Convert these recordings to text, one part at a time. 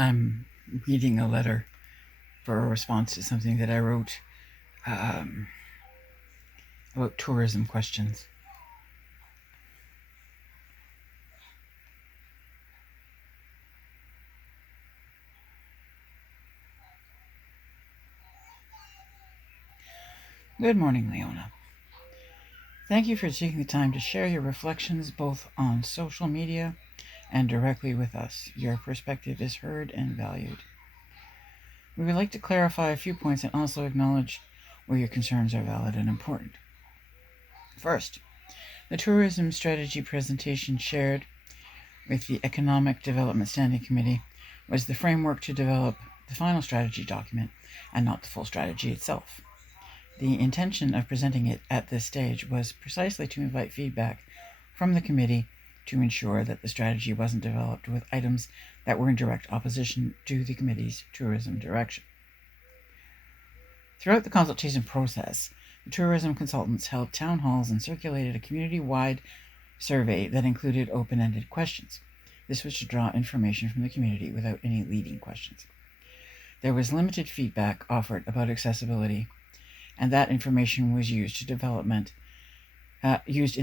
I'm reading a letter for a response to something that I wrote um, about tourism questions. Good morning, Leona. Thank you for taking the time to share your reflections both on social media and directly with us. Your perspective is heard and valued. We would like to clarify a few points and also acknowledge where your concerns are valid and important. First, the tourism strategy presentation shared with the Economic Development Standing Committee was the framework to develop the final strategy document and not the full strategy itself. The intention of presenting it at this stage was precisely to invite feedback from the committee to ensure that the strategy wasn't developed with items that were in direct opposition to the committee's tourism direction. Throughout the consultation process, the tourism consultants held town halls and circulated a community-wide survey that included open-ended questions. This was to draw information from the community without any leading questions. There was limited feedback offered about accessibility, and that information was used in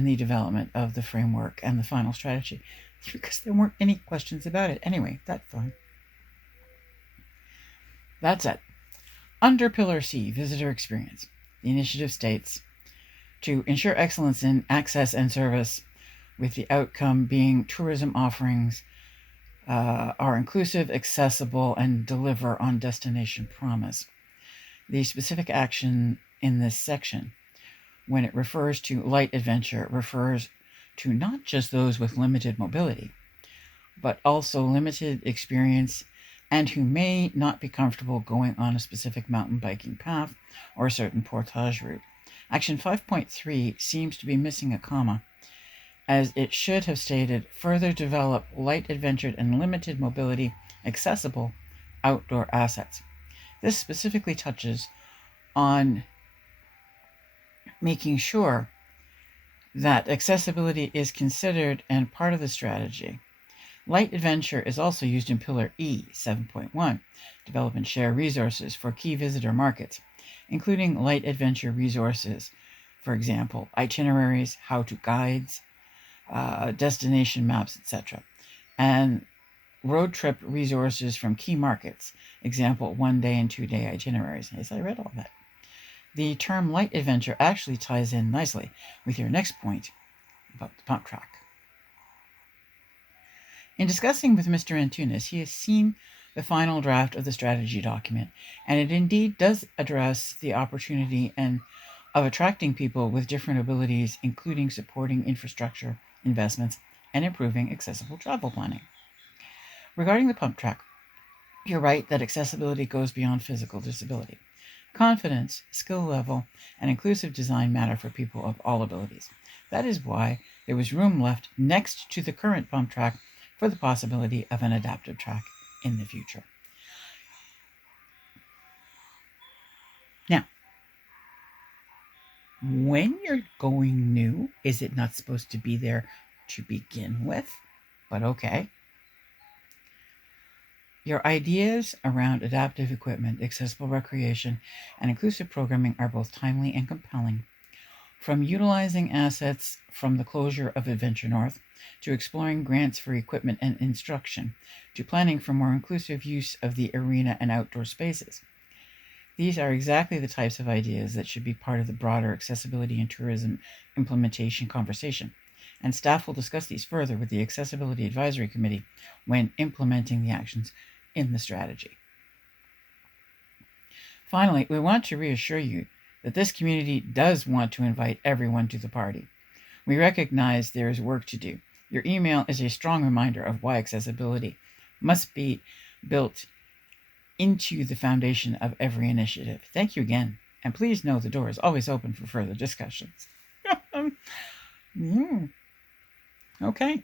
the development of the framework and the final strategy, because there weren't any questions about it. Anyway, that's fine. That's it. Under Pillar C, Visitor Experience, the initiative states, to ensure excellence in access and service, with the outcome being tourism offerings are inclusive, accessible, and deliver on destination promise. The specific action in this section, when it refers to light adventure, refers to not just those with limited mobility, but also limited experience and who may not be comfortable going on a specific mountain biking path or a certain portage route. Action 5.3 seems to be missing a comma, as it should have stated, further develop light adventure and limited mobility accessible outdoor assets. This specifically touches on making sure that accessibility is considered and part of the strategy. Light adventure is also used in Pillar E, 7.1, develop and share resources for key visitor markets, including light adventure resources, for example, itineraries, how-to guides, destination maps, etc., and road trip resources from key markets, example, 1-day and 2-day itineraries. Yes, I read all that. The term light adventure actually ties in nicely with your next point about the pump track. In discussing with Mr. Antunes, he has seen the final draft of the strategy document, and it indeed does address the opportunity of attracting people with different abilities, including supporting infrastructure investments and improving accessible travel planning. Regarding the pump track, you're right that accessibility goes beyond physical disability. Confidence, skill level, and inclusive design matter for people of all abilities. That is why there was room left next to the current pump track for the possibility of an adaptive track in the future. Now, when you're going new, is it not supposed to be there to begin with? But okay. Your ideas around adaptive equipment, accessible recreation, and inclusive programming are both timely and compelling. From utilizing assets from the closure of Adventure North, to exploring grants for equipment and instruction, to planning for more inclusive use of the arena and outdoor spaces. These are exactly the types of ideas that should be part of the broader accessibility and tourism implementation conversation, and staff will discuss these further with the Accessibility Advisory Committee when implementing the actions in the strategy. Finally, we want to reassure you that this community does want to invite everyone to the party. We recognize there is work to do. Your email is a strong reminder of why accessibility must be built into the foundation of every initiative. Thank you again, and please know the door is always open for further discussions. Okay.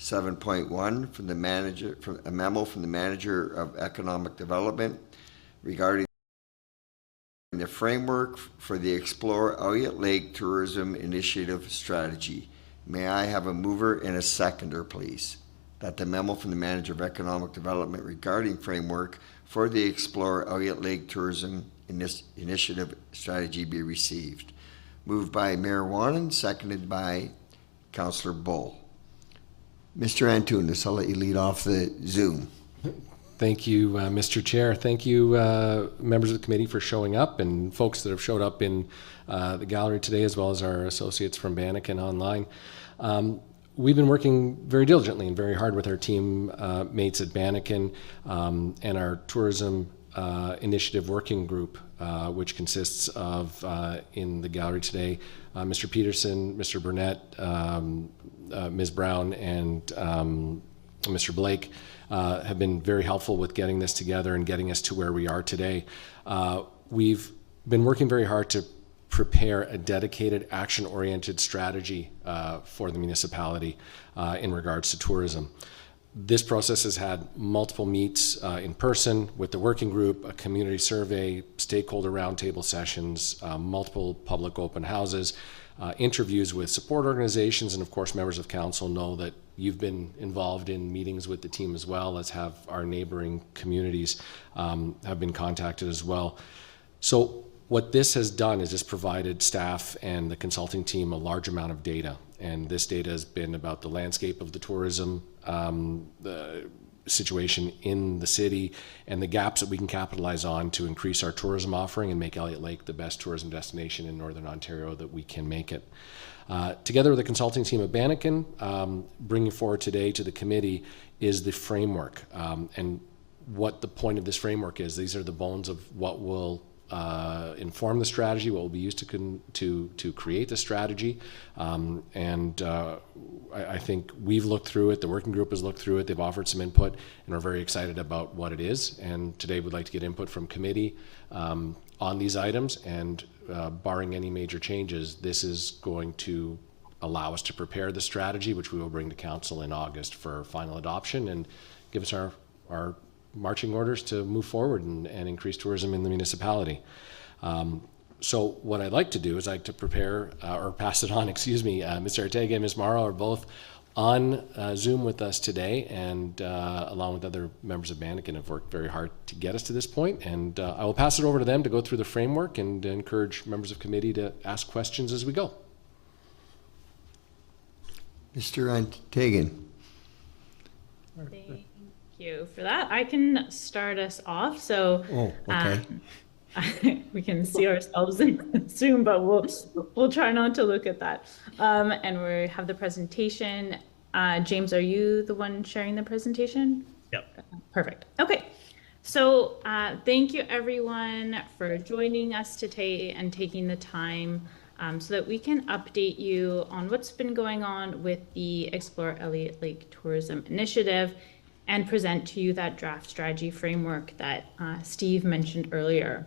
7.1 from a memo from the manager of economic development regarding the framework for the Explore Elliot Lake Tourism Initiative strategy. May I have a mover and a seconder, please? that the memo from the Manager of Economic Development regarding framework for the Explore Elliot Lake Tourism Initiative strategy be received. Moved by Mayor Wanan, seconded by Councillor Bull. Mr. Antunes, I'll let you lead off the Zoom. Thank you, Mr. Chair. Thank you, members of the committee, for showing up, and folks that have showed up in the gallery today, as well as our associates from Bannock and online. We've been working very diligently and very hard with our team mates at Bannock and our tourism initiative working group, which consists of, in the gallery today, Mr. Peterson, Mr. Burnett, Ms. Brown, and Mr. Blake. Have been very helpful with getting this together and getting us to where we are today. We've been working very hard to prepare a dedicated action-oriented strategy for the municipality in regards to tourism. This process has had multiple meets in person with the working group, a community survey, stakeholder roundtable sessions, multiple public open houses, interviews with support organizations, and of course members of council know that you've been involved in meetings with the team as well, as have our neighboring communities have been contacted as well. So what this has done is just provided staff and the consulting team a large amount of data. And this data has been about the landscape of the tourism the situation in the city and the gaps that we can capitalize on to increase our tourism offering and make Elliot Lake the best tourism destination in Northern Ontario that we can make it. Together with the consulting team at Bannock, bringing forward today to the committee is the framework and what the point of this framework is. These are the bones of what will inform the strategy, what will be used to create the strategy. I think we've looked through it, the working group has looked through it, they've offered some input, and we're very excited about what it is. And today we'd like to get input from committee on these items, and barring any major changes, this is going to allow us to prepare the strategy, which we will bring to council in August for final adoption, and give us our marching orders to move forward and increase tourism in the municipality. So what I'd like to do is I'd like to prepare or pass it on, excuse me, Mr. Ortega and Ms. Morrow are both on Zoom with us today, and along with other members of Bannock, have worked very hard to get us to this point. And I will pass it over to them to go through the framework and encourage members of committee to ask questions as we go. Mr. Antagan. Thank you for that. I can start us off. So okay. We can see ourselves in Zoom, but we'll try not to look at that. And we have the presentation. James, are you the one sharing the presentation? Yep. Perfect. Okay. So thank you everyone for joining us today and taking the time so that we can update you on what's been going on with the Explore Elliot Lake Tourism Initiative and present to you that draft strategy framework that Steve mentioned earlier.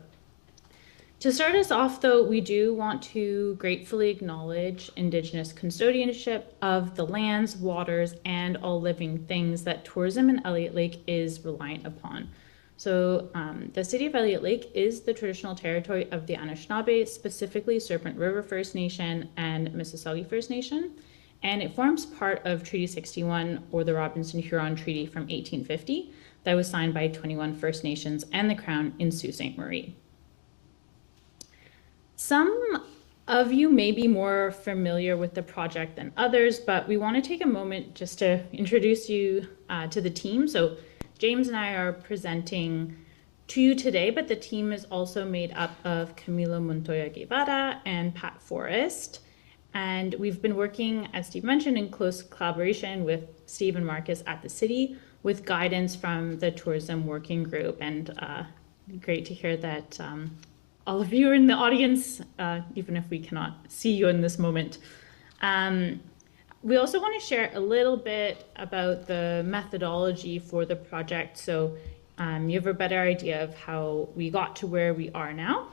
To start us off, though, we do want to gratefully acknowledge Indigenous custodianship of the lands, waters, and all living things that tourism in Elliot Lake is reliant upon. So the City of Elliot Lake is the traditional territory of the Anishinaabe, specifically Serpent River First Nation and Mississauga First Nation, and it forms part of Treaty 61, or the Robinson-Huron Treaty from 1850, that was signed by 21 First Nations and the Crown in Sault Ste. Marie. Some of you may be more familiar with the project than others, but we want to take a moment just to introduce you to the team. So James and I are presenting to you today, but the team is also made up of Camilo Montoya Guevara and Pat Forrest. And we've been working, as Steve mentioned, in close collaboration with Steve and Marcus at the city with guidance from the tourism working group. And great to hear that all of you are in the audience, even if we cannot see you in this moment. We also want to share a little bit about the methodology for the project, so you have a better idea of how we got to where we are now.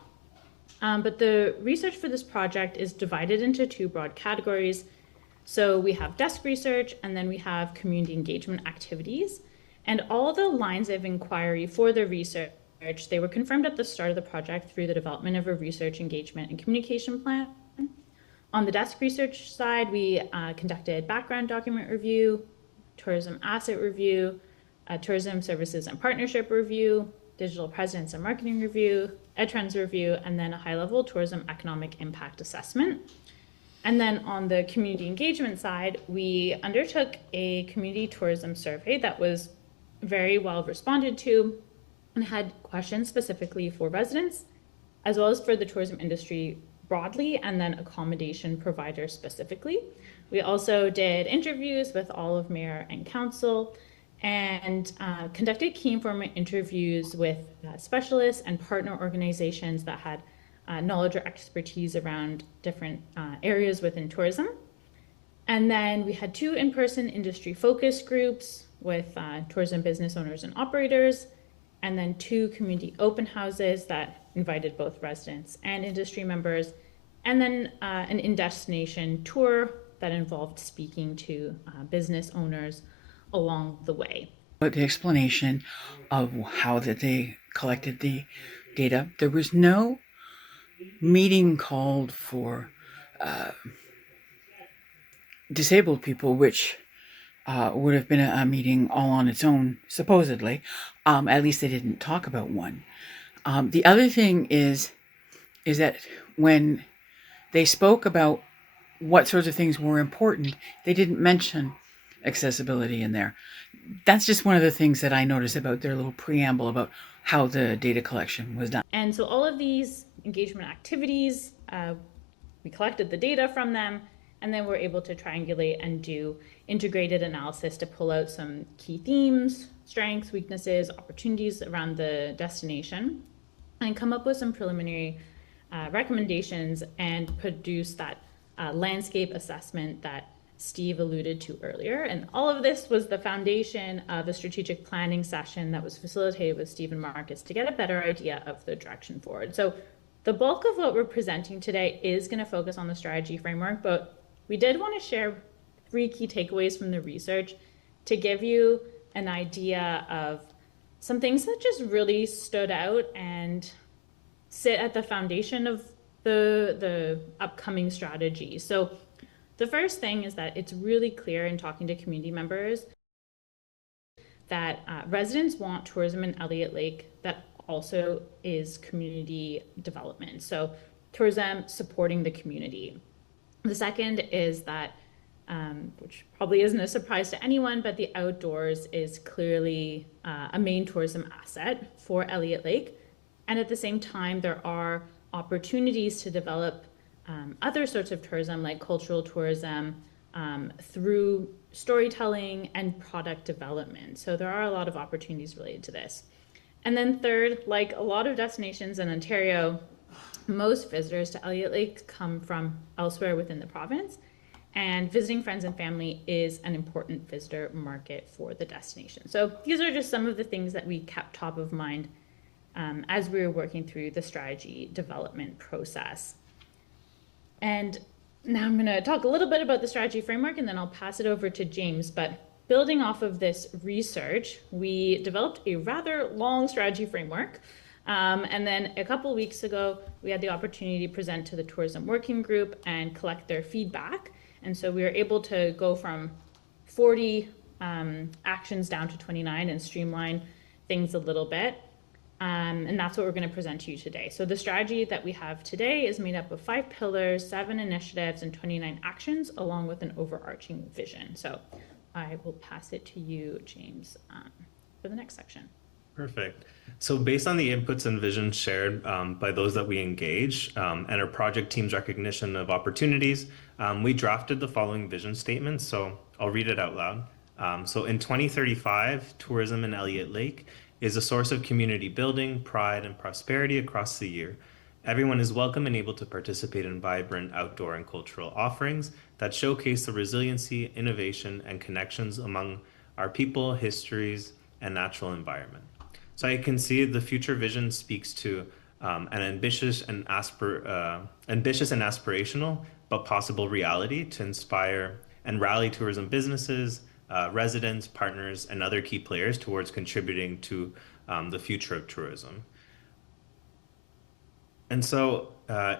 But the research for this project is divided into two broad categories. So we have desk research, and then we have community engagement activities. And all the lines of inquiry for the research, they were confirmed at the start of the project through the development of a research engagement and communication plan. On the desk research side, we conducted background document review, tourism asset review, a tourism services and partnership review, digital presence and marketing review, trends review, and then a high-level tourism economic impact assessment. And then on the community engagement side, we undertook a community tourism survey that was very well responded to and had questions specifically for residents, as well as for the tourism industry broadly, and then accommodation providers specifically. We also did interviews with all of mayor and council, and conducted key informant interviews with specialists and partner organizations that had knowledge or expertise around different areas within tourism. And then we had 2 in-person industry focus groups with tourism business owners and operators, and then 2 community open houses that invited both residents and industry members, and then an in-destination tour that involved speaking to business owners along the way. But the explanation of how that they collected the data, there was no meeting called for disabled people, which would have been a meeting all on its own, supposedly. At least they didn't talk about one. The other thing is that when they spoke about what sorts of things were important, they didn't mention accessibility in there. That's just one of the things that I noticed about their little preamble about how the data collection was done. And so all of these engagement activities, we collected the data from them, and then we're able to triangulate and do integrated analysis to pull out some key themes, strengths, weaknesses, opportunities around the destination, and come up with some preliminary recommendations and produce that landscape assessment that Steve alluded to earlier. And all of this was the foundation of a strategic planning session that was facilitated with Steve and Marcus to get a better idea of the direction forward. So the bulk of what we're presenting today is going to focus on the strategy framework, but we did want to share 3 key takeaways from the research to give you an idea of some things that just really stood out and sit at the foundation of the upcoming strategy. So the first thing is that it's really clear in talking to community members that residents want tourism in Elliot Lake that also is community development. So tourism supporting the community. The second is that, which probably isn't a surprise to anyone, but the outdoors is clearly a main tourism asset for Elliot Lake. And at the same time, there are opportunities to develop other sorts of tourism, like cultural tourism, through storytelling and product development. So there are a lot of opportunities related to this. And then third, like a lot of destinations in Ontario, most visitors to Elliot Lake come from elsewhere within the province, and visiting friends and family is an important visitor market for the destination. So these are just some of the things that we kept top of mind as we were working through the strategy development process. And now I'm going to talk a little bit about the strategy framework, and then I'll pass it over to James. But building off of this research, we developed a rather long strategy framework. And then a couple weeks ago, we had the opportunity to present to the tourism working group and collect their feedback. And so we were able to go from 40 actions down to 29 and streamline things a little bit. And that's what we're going to present to you today. So the strategy that we have today is made up of 5 pillars, 7 initiatives, and 29 actions, along with an overarching vision. So I will pass it to you, James, for the next section. Perfect. So based on the inputs and visions shared by those that we engage and our project team's recognition of opportunities, we drafted the following vision statements. So I'll read it out loud. So in 2035, tourism in Elliot Lake is a source of community building, pride, and prosperity across the year. Everyone is welcome and able to participate in vibrant outdoor and cultural offerings that showcase the resiliency, innovation, and connections among our people, histories, and natural environment. So I can see the future vision speaks to an ambitious and aspirational, but possible reality to inspire and rally tourism businesses, residents, partners, and other key players towards contributing to the future of tourism. And so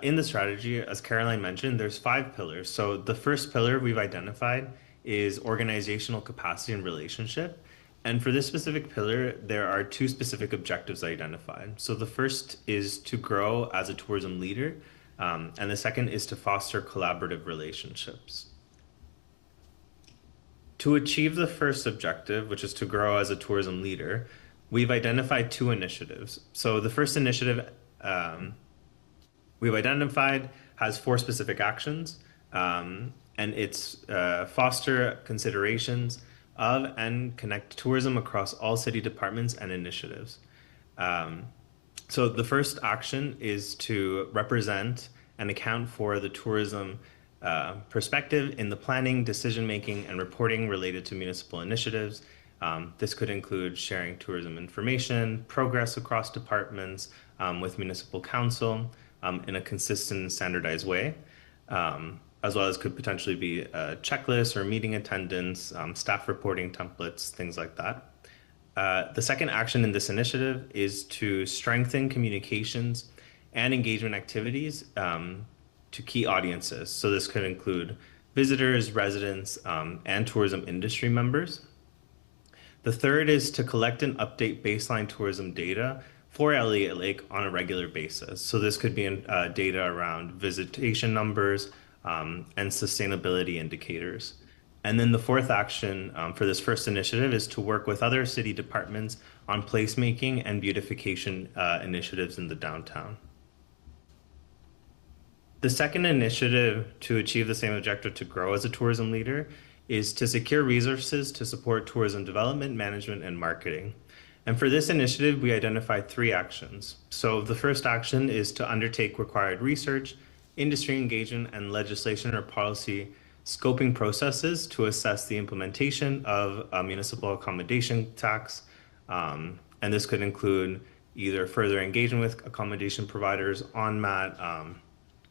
in the strategy, as Caroline mentioned, there's 5 pillars. So the first pillar we've identified is organizational capacity and relationship. And for this specific pillar, there are two specific objectives identified. So the first is to grow as a tourism leader, and the second is to foster collaborative relationships. To achieve the first objective, which is to grow as a tourism leader, we've identified two initiatives. So the first initiative we've identified has 4 specific actions, and it's foster considerations of and connect tourism across all city departments and initiatives. So the first action is to represent and account for the tourism perspective in the planning, decision-making, and reporting related to municipal initiatives. This could include sharing tourism information, progress across departments with municipal council in a consistent and standardized way, as well as could potentially be checklists or meeting attendance, staff reporting templates, things like that. The second action in this initiative is to strengthen communications and engagement activities to key audiences. So this could include visitors, residents, and tourism industry members. The third is to collect and update baseline tourism data for Elliot Lake on a regular basis. So this could be data around visitation numbers and sustainability indicators. And then the fourth action for this first initiative is to work with other city departments on placemaking and beautification initiatives in the downtown. The second initiative to achieve the same objective to grow as a tourism leader is to secure resources to support tourism development, management, and marketing. And for this initiative, we identified 3 actions. So the first action is to undertake required research, industry engagement, and legislation or policy scoping processes to assess the implementation of a municipal accommodation tax. And this could include either further engagement with accommodation providers, on-mat,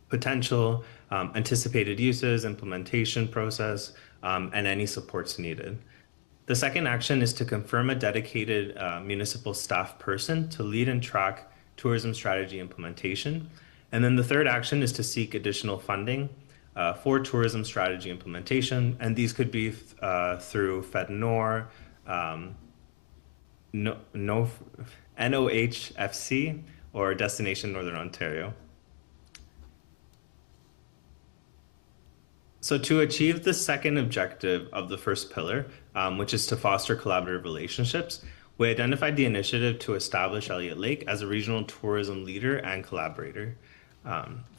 potential, anticipated uses, implementation process, and any supports needed. The second action is to confirm a dedicated municipal staff person to lead and track tourism strategy implementation. And then the third action is to seek additional funding for tourism strategy implementation. And these could be through FedNor, NOHFC, or Destination Northern Ontario. So to achieve the second objective of the first pillar, which is to foster collaborative relationships, we identified the initiative to establish Elliot Lake as a regional tourism leader and collaborator.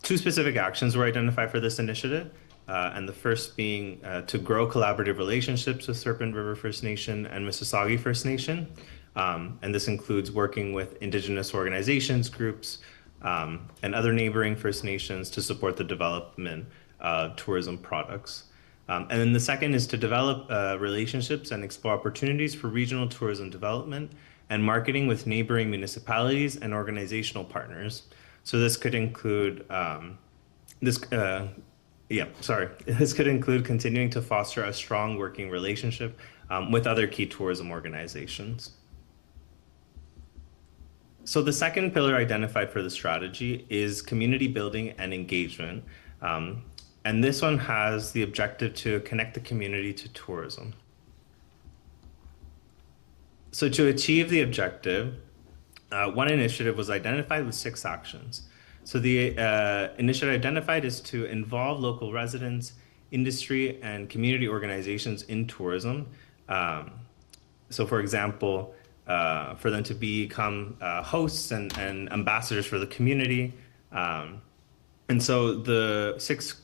2 specific actions were identified for this initiative, and the first being to grow collaborative relationships with Serpent River First Nation and Mississauga First Nation. And this includes working with indigenous organizations, groups, and other neighboring First Nations to support the development tourism products. And then the second is to develop relationships and explore opportunities for regional tourism development and marketing with neighboring municipalities and organizational partners. So this could include this could include continuing to foster a strong working relationship with other key tourism organizations. So the second pillar identified for the strategy is community building and engagement. And this one has the objective to connect the community to tourism. So to achieve the objective, one initiative was identified with 6 actions. So the initiative identified is to involve local residents, industry, and community organizations in tourism. So for example, for them to become hosts and ambassadors for the community. And so the 6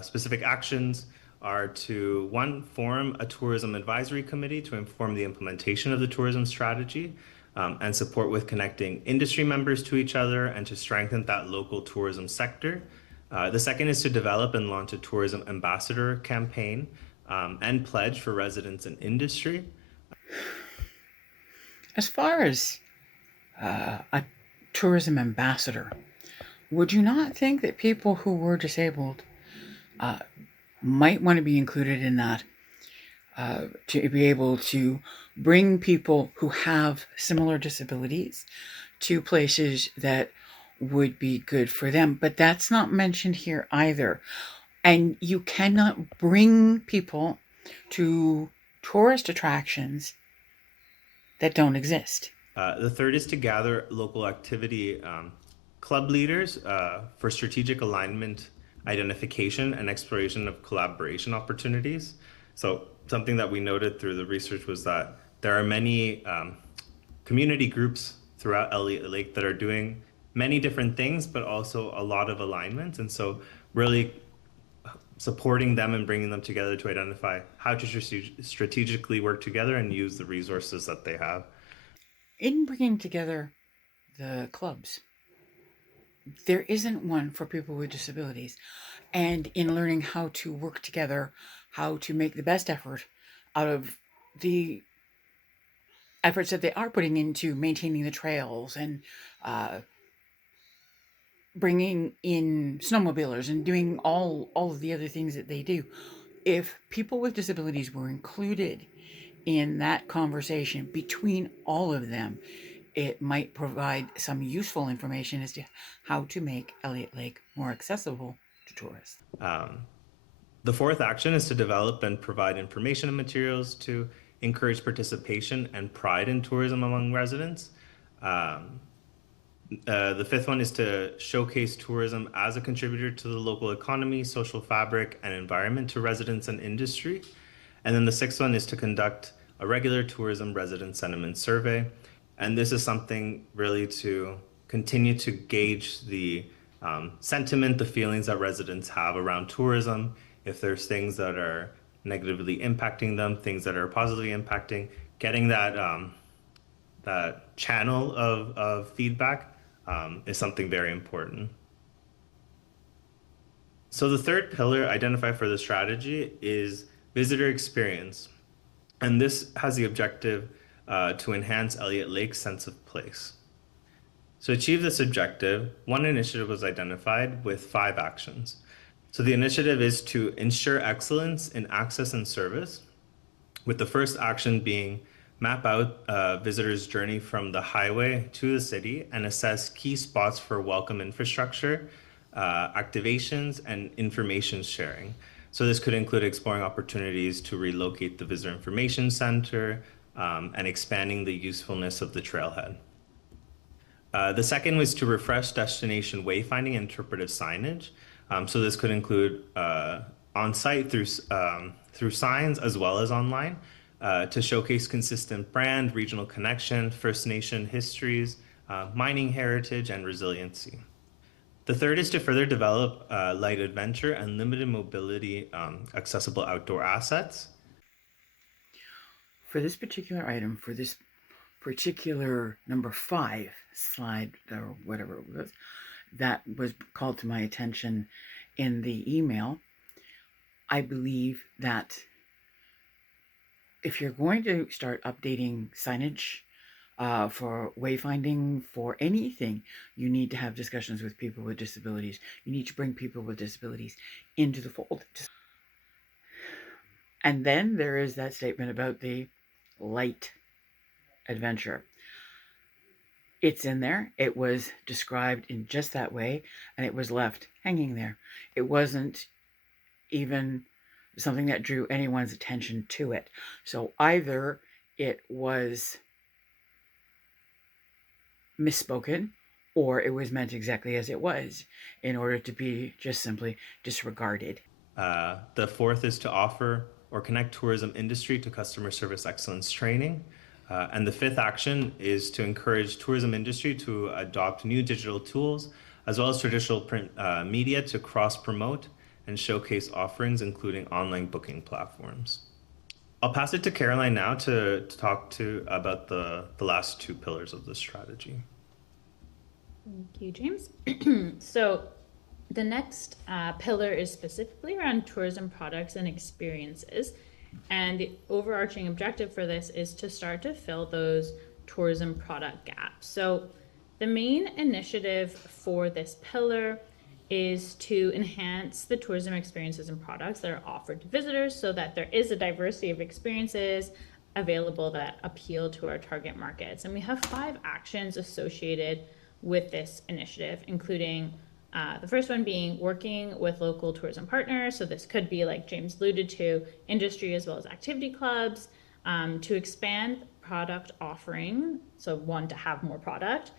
specific actions are to, 1, form a tourism advisory committee to inform the implementation of the tourism strategy and support with connecting industry members to each other and to strengthen that local tourism sector. The second is to develop and launch a tourism ambassador campaign and pledge for residents and industry. As far as a tourism ambassador, would you not think that people who were disabled might want to be included in that, to be able to bring people who have similar disabilities to places that would be good for them? But that's not mentioned here either. And you cannot bring people to tourist attractions that don't exist? The third is to gather local activity club leaders for strategic alignment, identification, and exploration of collaboration opportunities. So something that we noted through the research was that there are many community groups throughout Elliot Lake that are doing many different things, but also a lot of alignment. And so really supporting them and bringing them together to identify how to strategically work together and use the resources that they have. In bringing together the clubs, there isn't one for people with disabilities. And in learning how to work together, how to make the best effort out of the efforts that they are putting into maintaining the trails and bringing in snowmobilers and doing all of the other things that they do. If people with disabilities were included in that conversation between all of them, it might provide some useful information as to how to make Elliot Lake more accessible to tourists. The fourth action is to develop and provide information and materials to encourage participation and pride in tourism among residents. The fifth one is to showcase tourism as a contributor to the local economy, social fabric, and environment to residents and industry. And then the sixth one is to conduct a regular tourism resident sentiment survey. And this is something really to continue to gauge the sentiment, the feelings that residents have around tourism. If there's things that are negatively impacting them, things that are positively impacting, getting that that channel of feedback is something very important. So the third pillar identified for the strategy is visitor experience. And this has the objective to enhance Elliot Lake's sense of place. To achieve this objective, one initiative was identified with 5 actions. So the initiative is to ensure excellence in access and service, with the first action being map out visitors' journey from the highway to the city and assess key spots for welcome infrastructure, activations, and information sharing. So this could include exploring opportunities to relocate the Visitor Information Center and expanding the usefulness of the trailhead. The second was to refresh destination wayfinding and interpretive signage. So this could include on-site through signs as well as online to showcase consistent brand, regional connection, First Nation histories, mining heritage, and resiliency. The third is to further develop light adventure and limited mobility accessible outdoor assets. For this particular item, for this particular number 5 slide or whatever it was, that was called to my attention in the email, I believe that if you're going to start updating signage for wayfinding, for anything, you need to have discussions with people with disabilities. You need to bring people with disabilities into the fold. And then there is that statement about the light adventure. It's in there. It was described in just that way, and it was left hanging there. It wasn't even something that drew anyone's attention to it. So either it was misspoken or it was meant exactly as it was in order to be just simply disregarded. The fourth is to offer or connect tourism industry to customer service excellence training. And the fifth action is to encourage tourism industry to adopt new digital tools as well as traditional print media to cross-promote and showcase offerings, including online booking platforms. I'll pass it to Caroline now to talk about the last 2 pillars of the strategy. Thank you, James. So the next pillar is specifically around tourism products and experiences. And the overarching objective for this is to start to fill those tourism product gaps. So the main initiative for this pillar is to enhance the tourism experiences and products that are offered to visitors so that there is a diversity of experiences available that appeal to our target markets. And we have 5 actions associated with this initiative, including The first one being working with local tourism partners. So this could be, like James alluded to, industry as well as activity clubs, to expand product offering. So one, to have more product,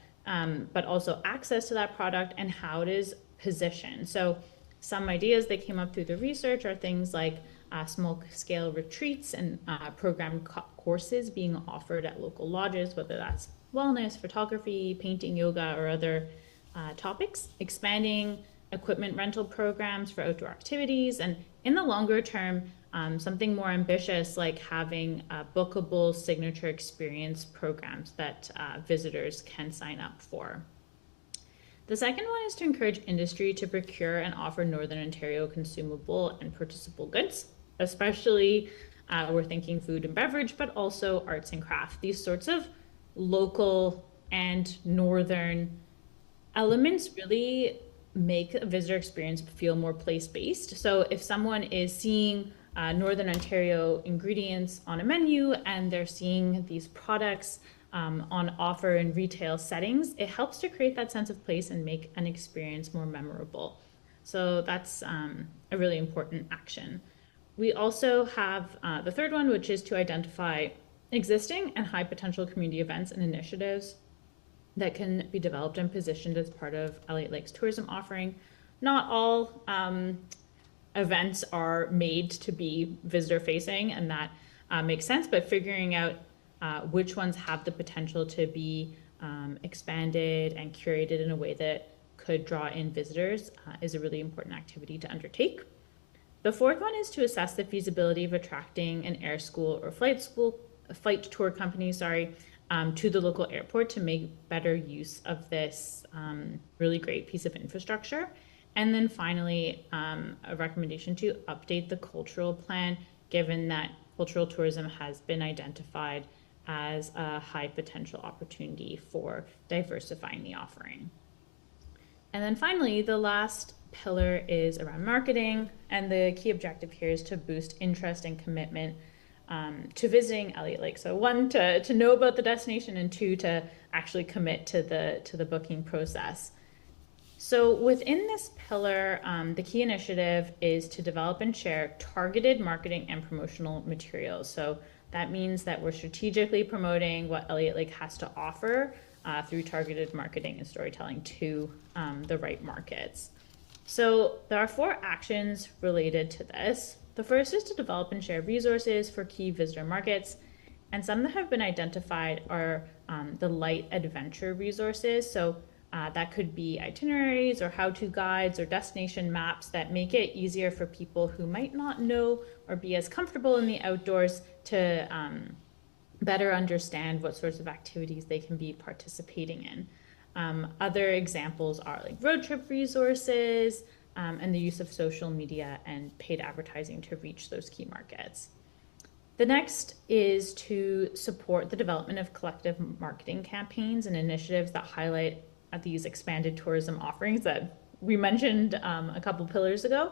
but also access to that product and how it is positioned. So some ideas that came up through the research are things like small scale retreats and programmed courses being offered at local lodges, whether that's wellness, photography, painting, yoga, or other topics, expanding equipment rental programs for outdoor activities, and in the longer term, something more ambitious like having bookable signature experience programs that visitors can sign up for. The second one is to encourage industry to procure and offer Northern Ontario consumable and purchasable goods, especially we're thinking food and beverage, but also arts and craft. These sorts of local and northern elements really make a visitor experience feel more place-based. So if someone is seeing Northern Ontario ingredients on a menu and they're seeing these products on offer in retail settings, it helps to create that sense of place and make an experience more memorable. So that's a really important action. We also have the third one, which is to identify existing and high potential community events and initiatives that can be developed and positioned as part of Elliot Lake's tourism offering. Not all events are made to be visitor facing, and that makes sense, but figuring out which ones have the potential to be expanded and curated in a way that could draw in visitors is a really important activity to undertake. The fourth one is to assess the feasibility of attracting an air school or flight tour company, to the local airport to make better use of this really great piece of infrastructure. And then finally, a recommendation to update the cultural plan, given that cultural tourism has been identified as a high potential opportunity for diversifying the offering. And then finally, the last pillar is around marketing, and the key objective here is to boost interest and commitment to visiting Elliot Lake. So one, to know about the destination, and two, to actually commit to the booking process. So within this pillar, the key initiative is to develop and share targeted marketing and promotional materials. So that means that we're strategically promoting what Elliot Lake has to offer through targeted marketing and storytelling to the right markets. So there are 4 actions related to this. The first is to develop and share resources for key visitor markets. And some that have been identified are the light adventure resources. So that could be itineraries or how-to guides or destination maps that make it easier for people who might not know or be as comfortable in the outdoors to better understand what sorts of activities they can be participating in. Other examples are like road trip resources and the use of social media and paid advertising to reach those key markets. The next is to support the development of collective marketing campaigns and initiatives that highlight these expanded tourism offerings that we mentioned a couple pillars ago.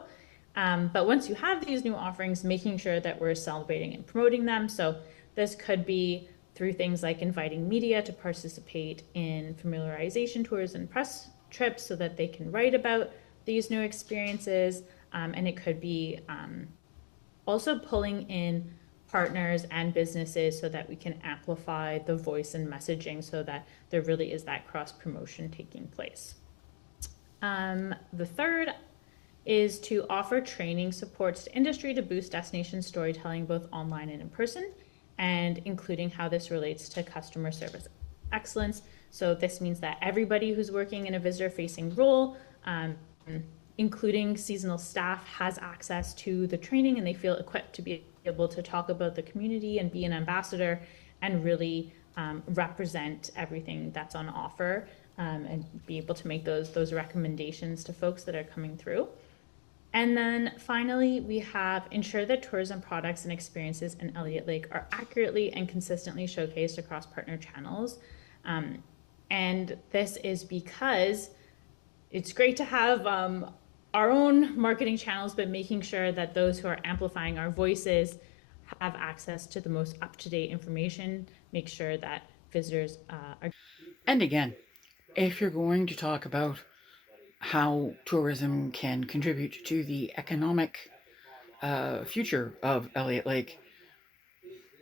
But once you have these new offerings, making sure that we're celebrating and promoting them. So this could be through things like inviting media to participate in familiarization tours and press trips so that they can write about these new experiences. And it could be also pulling in partners and businesses so that we can amplify the voice and messaging so that there really is that cross promotion taking place. The third is to offer training supports to industry to boost destination storytelling both online and in person, and including how this relates to customer service excellence. So this means that everybody who's working in a visitor facing role, including seasonal staff, has access to the training and they feel equipped to be able to talk about the community and be an ambassador and really represent everything that's on offer, and be able to make those recommendations to folks that are coming through. And then finally, we have ensure that tourism products and experiences in Elliot Lake are accurately and consistently showcased across partner channels. And this is because it's great to have our own marketing channels, but making sure that those who are amplifying our voices have access to the most up-to-date information, make sure that visitors are... And again, if you're going to talk about how tourism can contribute to the economic future of Elliot Lake,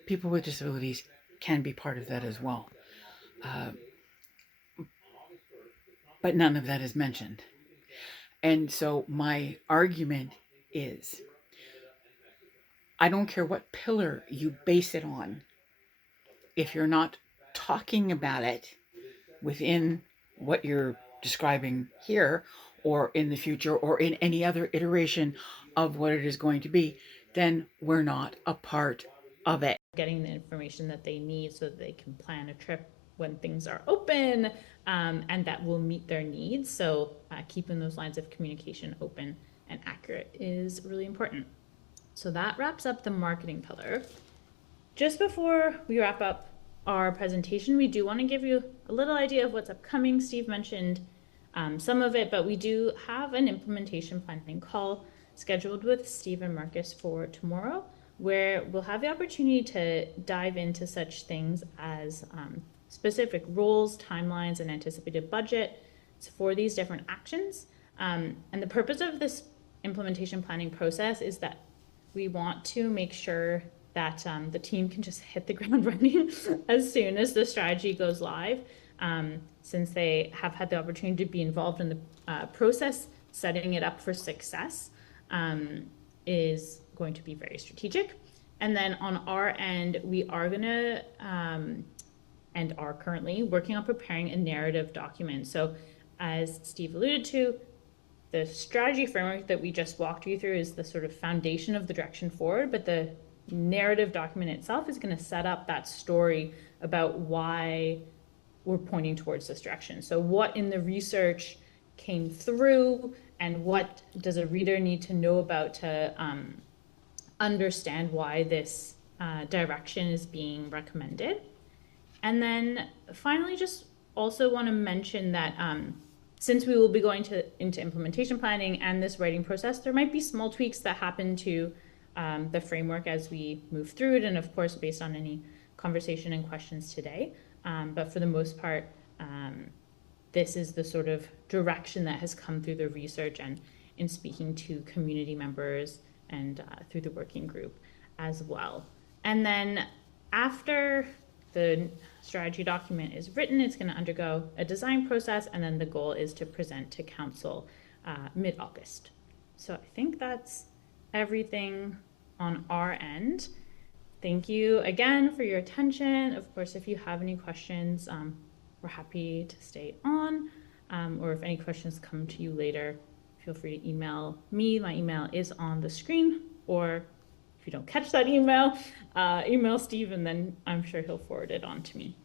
people with disabilities can be part of that as well. But none of that is mentioned. And so my argument is, I don't care what pillar you base it on, if you're not talking about it within what you're describing here, or in the future, or in any other iteration of what it is going to be, then we're not a part of it. Getting the information that they need so that they can plan a trip when things are open, and that will meet their needs. So keeping those lines of communication open and accurate is really important. So that wraps up the marketing pillar. Just before we wrap up our presentation, we do want to give you a little idea of what's upcoming. Steve mentioned some of it, but we do have an implementation planning call scheduled with Steve and Marcus for tomorrow, where we'll have the opportunity to dive into such things as specific roles, timelines, and anticipated budget for these different actions. And the purpose of this implementation planning process is that we want to make sure that the team can just hit the ground running as soon as the strategy goes live, since they have had the opportunity to be involved in the process. Setting it up for success is going to be very strategic. And then on our end, we are going to and are currently working on preparing a narrative document. So as Steve alluded to, the strategy framework that we just walked you through is the sort of foundation of the direction forward, but the narrative document itself is going to set up that story about why we're pointing towards this direction. So what in the research came through, and what does a reader need to know about to understand why this direction is being recommended. And then finally, just also want to mention that since we will be going into implementation planning and this writing process, there might be small tweaks that happen to the framework as we move through it, and of course based on any conversation and questions today. But for the most part, this is the sort of direction that has come through the research and in speaking to community members and through the working group as well. And then after the strategy document is written, it's going to undergo a design process, and then the goal is to present to council mid-August. So I think that's everything on our end. Thank you again for your attention. Of course, if you have any questions, we're happy to stay on, or if any questions come to you later, feel free to email me. My email is on the screen, or if you don't catch that email, email Steve, and then I'm sure he'll forward it on to me.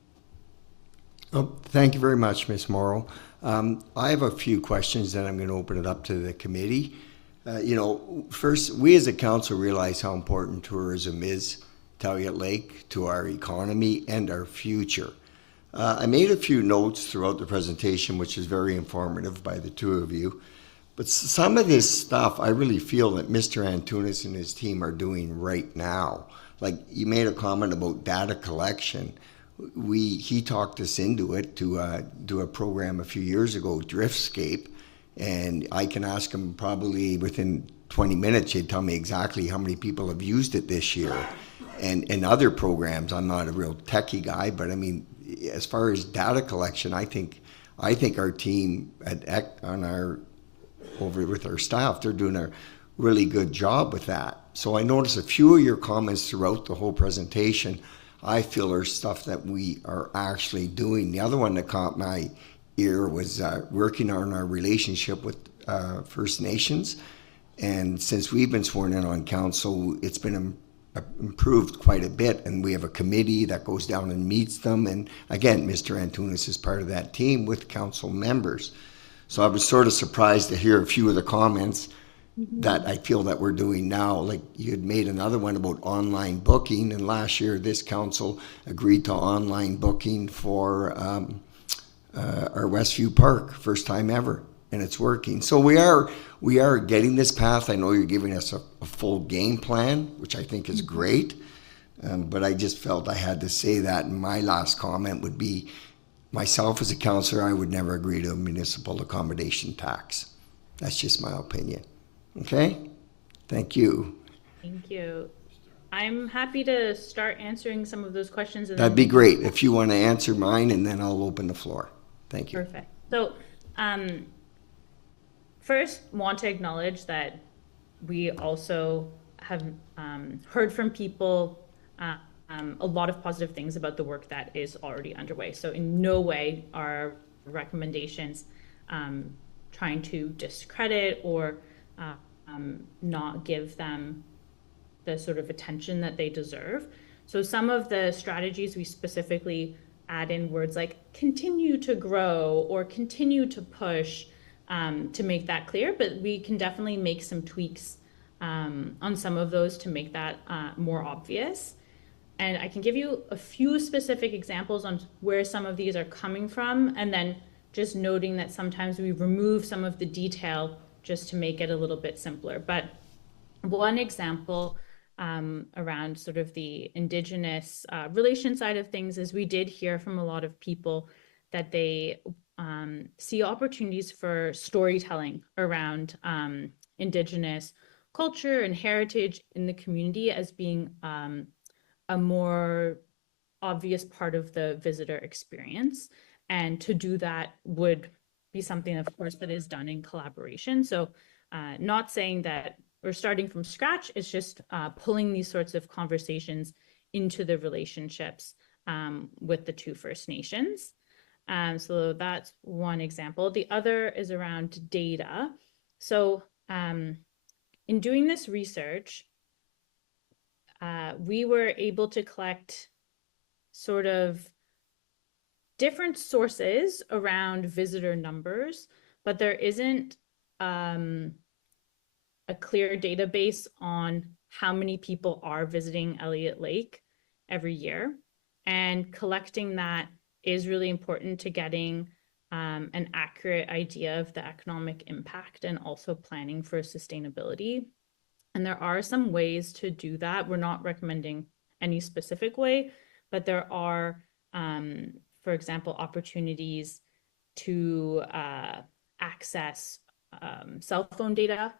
Oh, thank you very much, Ms. Morrow. I have a few questions, then I'm going to open it up to the committee. First, we as a council realize how important tourism is to Elliot Lake, to our economy, and our future. I made a few notes throughout the presentation, which is very informative by the two of you. But some of this stuff, I really feel that Mr. Antunes and his team are doing right now. Like, you made a comment about data collection. He talked us into it to do a program a few years ago, Driftscape, and I can ask him probably within 20 minutes, he'd tell me exactly how many people have used it this year. And other programs, I'm not a real techie guy, but I mean, as far as data collection, I think our team over with our staff, they're doing a really good job with that. So I noticed a few of your comments throughout the whole presentation, I feel are stuff that we are actually doing. The other one that caught my ear was working on our relationship with First Nations. And since we've been sworn in on council, it's been improved quite a bit, and we have a committee that goes down and meets them. And again, Mr. Antunes is part of that team with council members. So I was sort of surprised to hear a few of the comments that I feel that we're doing now. Like, you had made another one about online booking, and last year this council agreed to online booking for our Westview Park, first time ever, and it's working. So we are getting this path. I know you're giving us a full game plan, which I think is great, but I just felt I had to say that. And my last comment would be, myself as a councillor, I would never agree to a municipal accommodation tax. That's just my opinion. Okay? Thank you. Thank you. I'm happy to start answering some of those questions. And That'd be great if you want to answer mine, and then I'll open the floor. Thank you. Perfect. So, first, want to acknowledge that we also have heard from people a lot of positive things about the work that is already underway. So in no way are recommendations trying to discredit or not give them the sort of attention that they deserve. So some of the strategies we specifically add in words like continue to grow or continue to push to make that clear, but we can definitely make some tweaks on some of those to make that more obvious. And I can give you a few specific examples on where some of these are coming from, and then just noting that sometimes we remove some of the detail just to make it a little bit simpler. But one example around sort of the indigenous relation side of things is we did hear from a lot of people that they see opportunities for storytelling around indigenous culture and heritage in the community as being a more obvious part of the visitor experience. And to do that would be something, of course, that is done in collaboration. So not saying that we're starting from scratch, it's just pulling these sorts of conversations into the relationships with the two First Nations. So that's one example. The other is around data. So in doing this research, we were able to collect sort of different sources around visitor numbers, but there isn't a clear database on how many people are visiting Elliot Lake every year. And collecting that is really important to getting an accurate idea of the economic impact and also planning for sustainability. And there are some ways to do that. We're not recommending any specific way, but there are, for example, opportunities to access cell phone data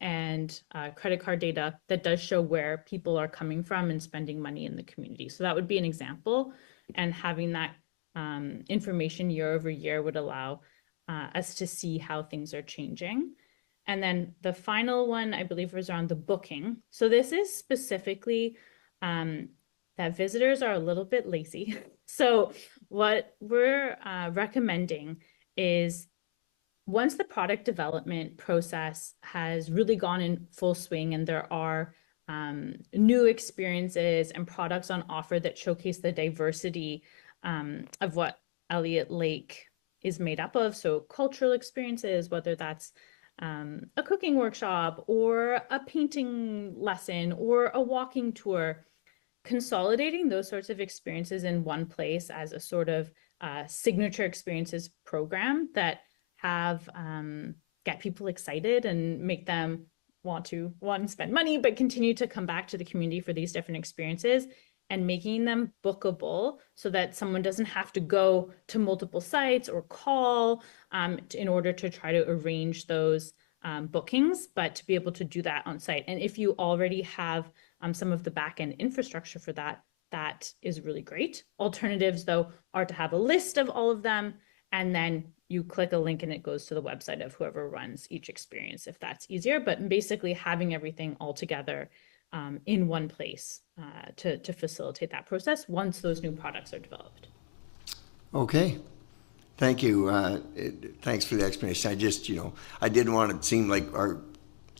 and credit card data that does show where people are coming from and spending money in the community. So that would be an example. And having that information year over year would allow us to see how things are changing. And then the final one, I believe, was around the booking. So this is specifically that visitors are a little bit lazy. So what we're recommending is once the product development process has really gone in full swing and there are new experiences and products on offer that showcase the diversity of what Elliot Lake is made up of, so cultural experiences, whether that's a cooking workshop or a painting lesson or a walking tour, consolidating those sorts of experiences in one place as a sort of signature experiences program that have get people excited and make them want to, one, spend money, but continue to come back to the community for these different experiences, and making them bookable so that someone doesn't have to go to multiple sites or call in order to try to arrange those bookings, but to be able to do that on site. And if you already have some of the back-end infrastructure for that, that is really great. Alternatives, though, are to have a list of all of them, and then you click a link and it goes to the website of whoever runs each experience, if that's easier. But basically having everything all together in one place to facilitate that process once those new products are developed. Okay. Thank you. Thanks for the explanation. I just, I didn't want it to seem like,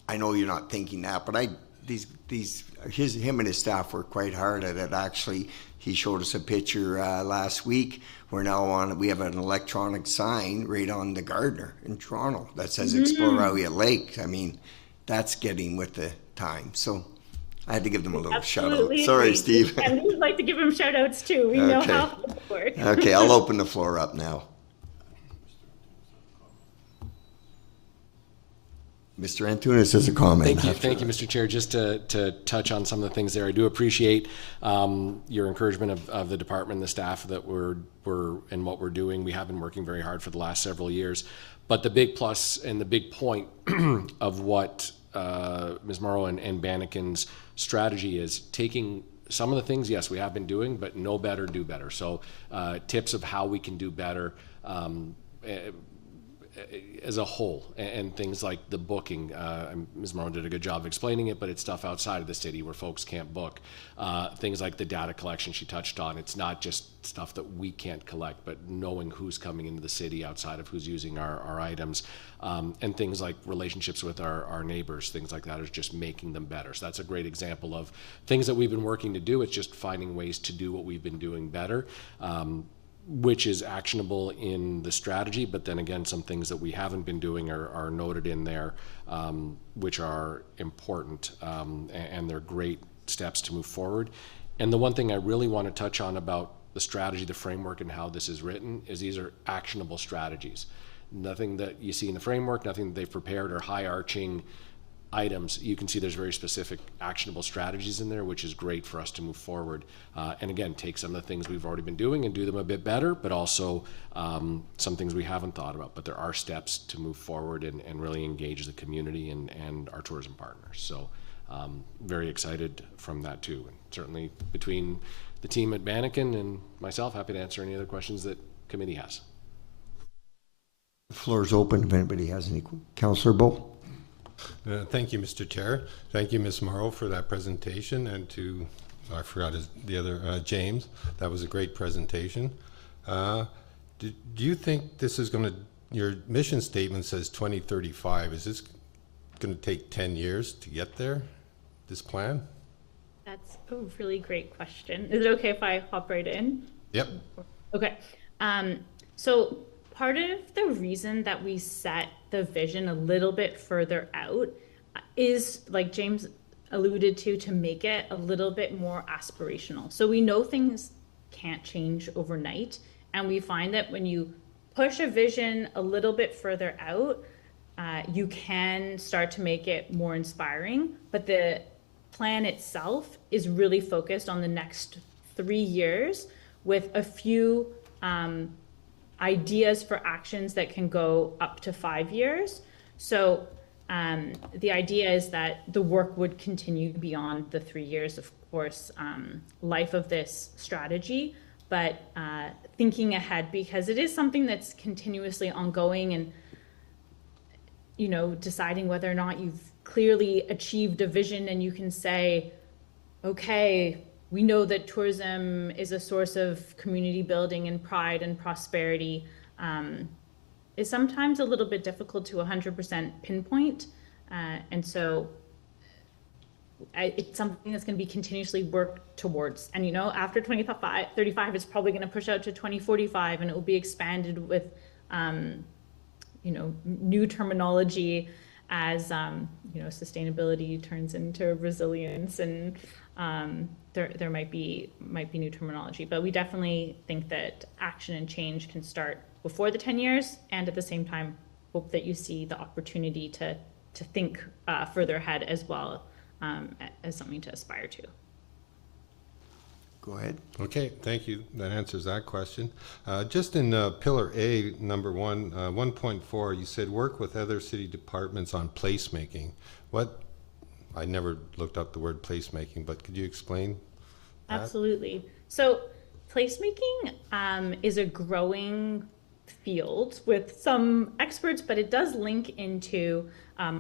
I know you're not thinking that, but him and his staff work quite hard at it. Actually, he showed us a picture last week. We have an electronic sign right on the Gardner in Toronto that says Explore Elliot Lake. I mean, that's getting with the time. So I had to give them a little shout out. Sorry, Steve. And we'd like to give them shout outs too. We know how it works. Okay, I'll open the floor up now. Mr. Antunes has a comment. Thank you, Mr. Chair. Just to touch on some of the things there, I do appreciate your encouragement of the department and the staff that we're and what we're doing. We have been working very hard for the last several years. But the big plus and the big point of what Ms. Morrow and Bannikin's strategy is taking some of the things, yes, we have been doing, but know better, do better. So tips of how we can do better as a whole, and things like the booking. Ms. Morrow did a good job of explaining it, but it's stuff outside of the city where folks can't book. Things like the data collection she touched on. It's not just stuff that we can't collect, but knowing who's coming into the city outside of who's using our items. And things like relationships with our neighbors, things like that, is just making them better. So that's a great example of things that we've been working to do. It's just finding ways to do what we've been doing better. Which is actionable in the strategy, but then again, some things that we haven't been doing are noted in there, which are important, and they're great steps to move forward. And the one thing I really want to touch on about the strategy, the framework, and how this is written is these are actionable strategies. Nothing that you see in the framework, nothing that they've prepared are high-arching items. You can see there's very specific actionable strategies in there, which is great for us to move forward. And again, take some of the things we've already been doing and do them a bit better, but also some things we haven't thought about. But there are steps to move forward and really engage the community and our tourism partners. So very excited from that too. And certainly between the team at Bannikin and myself, happy to answer any other questions that committee has. The floor is open if anybody has any. Councillor Bull. Thank you, Mr. Chair. Thank you, Ms. Morrow, for that presentation, and to, I forgot the other, James. That was a great presentation. Do you think this is going to, your mission statement says 2035. Is this going to take 10 years to get there, this plan? That's a really great question. Is it okay if I hop right in? Yep. Okay. So part of the reason that we set the vision a little bit further out is, like James alluded to make it a little bit more aspirational. So we know things can't change overnight, and we find that when you push a vision a little bit further out, you can start to make it more inspiring. But the plan itself is really focused on the next 3 years with a few ideas for actions that can go up to 5 years. So the idea is that the work would continue beyond the 3 years, of course, life of this strategy, but thinking ahead, because it is something that's continuously ongoing, and you know, deciding whether or not you've clearly achieved a vision and you can say, okay, we know that tourism is a source of community building and pride and prosperity, is sometimes a little bit difficult to 100% pinpoint. And so it's something that's going to be continuously worked towards. And, you know, after 2035, it's probably going to push out to 2045, and it will be expanded with, you know, new terminology as, you know, sustainability turns into resilience, and there might be new terminology, but we definitely think that action and change can start before the 10 years, and at the same time hope that you see the opportunity to think further ahead as well, as something to aspire to. Go ahead. Okay, thank you. That answers that question. Just in Pillar A, number 1.4, you said work with other city departments on placemaking. What? I never looked up the word placemaking, but could you explain that? Absolutely. So placemaking is a growing field with some experts, but it does link into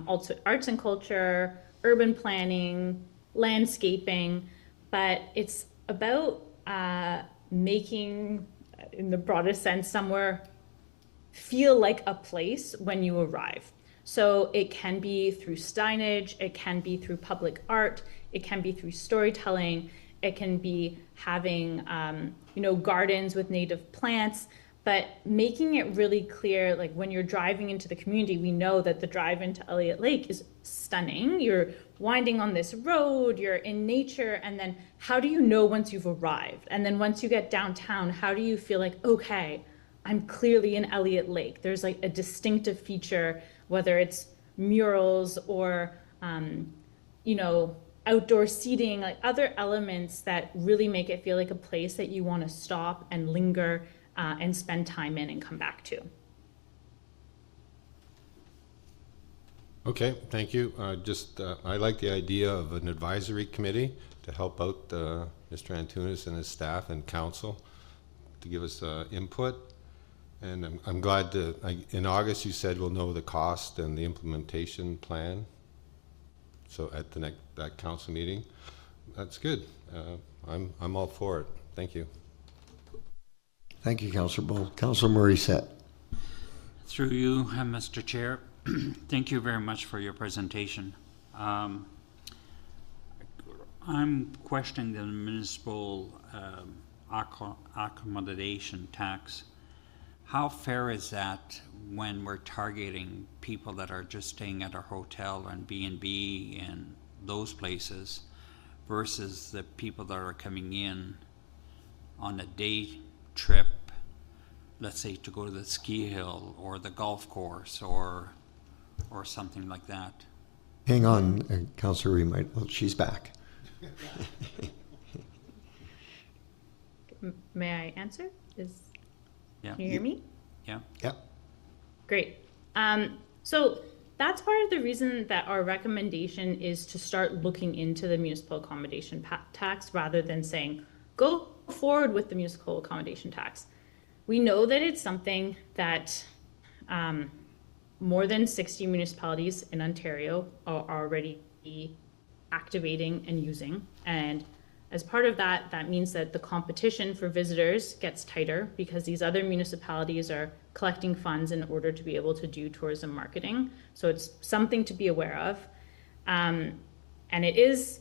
also arts and culture, urban planning, landscaping, but it's about making, in the broadest sense, somewhere feel like a place when you arrive. So it can be through signage, it can be through public art, it can be through storytelling, it can be having, you know, gardens with native plants, but making it really clear, like when you're driving into the community, we know that the drive into Elliot Lake is stunning. You're winding on this road, you're in nature, and then how do you know once you've arrived? And then once you get downtown, how do you feel like, okay, I'm clearly in Elliot Lake. There's like a distinctive feature, whether it's murals or, you know, outdoor seating, like other elements that really make it feel like a place that you want to stop and linger and spend time in and come back to. Okay, thank you. I like the idea of an advisory committee to help out Mr. Antunes and his staff and council to give us input. And I'm glad in August you said we'll know the cost and the implementation plan. So at that council meeting, that's good. I'm all for it. Thank you. Thank you, Councillor Bull. Councillor Morissette. Through you, Mr. Chair, thank you very much for your presentation. I'm questioning the municipal accommodation tax. How fair is that when we're targeting people that are just staying at a hotel and B&B and those places versus the people that are coming in on a day trip, let's say to go to the ski hill or the golf course or something like that? Hang on, Councillor she's back. May I answer? Yeah. Can you hear me? Yeah. Yep. Great. So that's part of the reason that our recommendation is to start looking into the municipal accommodation tax rather than saying, go forward with the municipal accommodation tax. We know that it's something that more than 60 municipalities in Ontario are already activating and using. And as part of that, that means that the competition for visitors gets tighter because these other municipalities are collecting funds in order to be able to do tourism marketing. So it's something to be aware of. And it is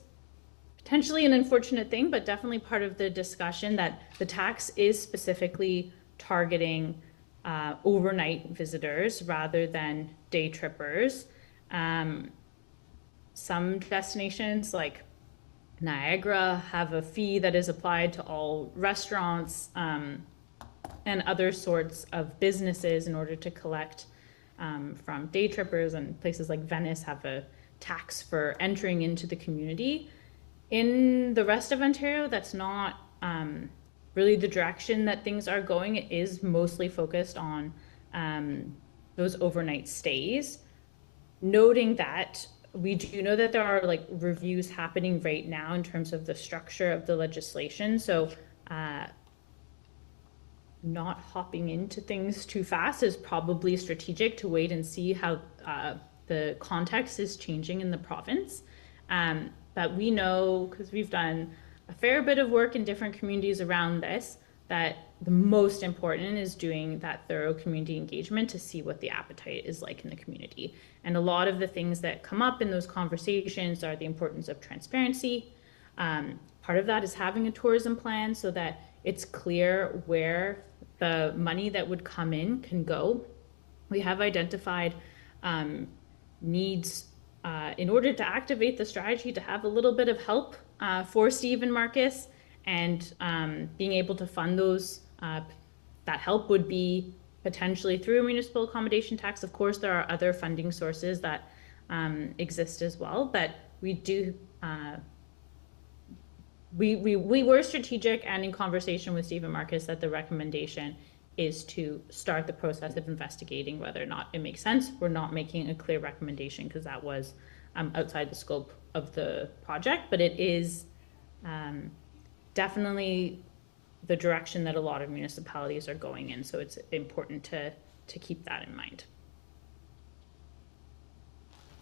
potentially an unfortunate thing, but definitely part of the discussion that the tax is specifically targeting overnight visitors rather than day trippers. Some destinations like Niagara have a fee that is applied to all restaurants and other sorts of businesses in order to collect from day trippers, and places like Venice have a tax for entering into the community. In the rest of Ontario, that's not really the direction that things are going. It is mostly focused on those overnight stays. Noting that we do know that there are like reviews happening right now in terms of the structure of the legislation. So not hopping into things too fast is probably strategic to wait and see how the context is changing in the province. But we know, because we've done a fair bit of work in different communities around this, that the most important is doing that thorough community engagement to see what the appetite is like in the community. And a lot of the things that come up in those conversations are the importance of transparency. Part of that is having a tourism plan so that it's clear where the money that would come in can go. We have identified needs in order to activate the strategy to have a little bit of help for Steve and Marcus, and being able to fund those, that help would be potentially through a municipal accommodation tax. Of course, there are other funding sources that exist as well, but we do, we were strategic and in conversation with Steve and Marcus that the recommendation is to start the process of investigating whether or not it makes sense. We're not making a clear recommendation because that was outside the scope of the project, but it is definitely the direction that a lot of municipalities are going in. So it's important to keep that in mind.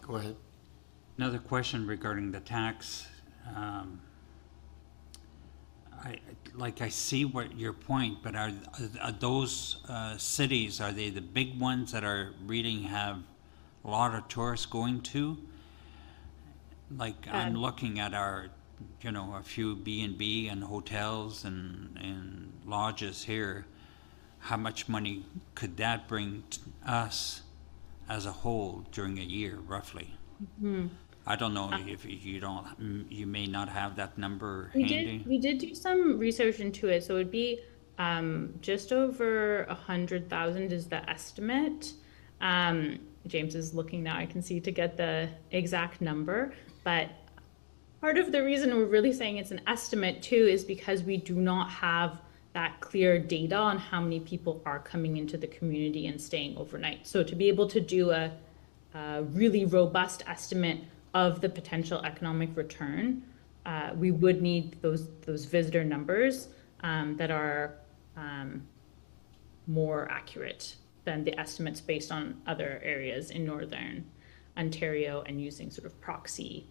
Go ahead. Another question regarding the tax. I see what your point, but are those cities, are they the big ones that are really have a lot of tourists going to? Like I'm looking at our, a few B&B and hotels and lodges here. How much money could that bring us as a whole during a year, roughly? Mm-hmm. I don't know if you may not have that number handy. We did do some research into it, so it'd be just over 100,000 is the estimate. James is looking now, I can see, to get the exact number, but part of the reason we're really saying it's an estimate too is because we do not have that clear data on how many people are coming into the community and staying overnight. So to be able to do a really robust estimate of the potential economic return, we would need those visitor numbers that are more accurate than the estimates based on other areas in Northern Ontario, and using sort of proxy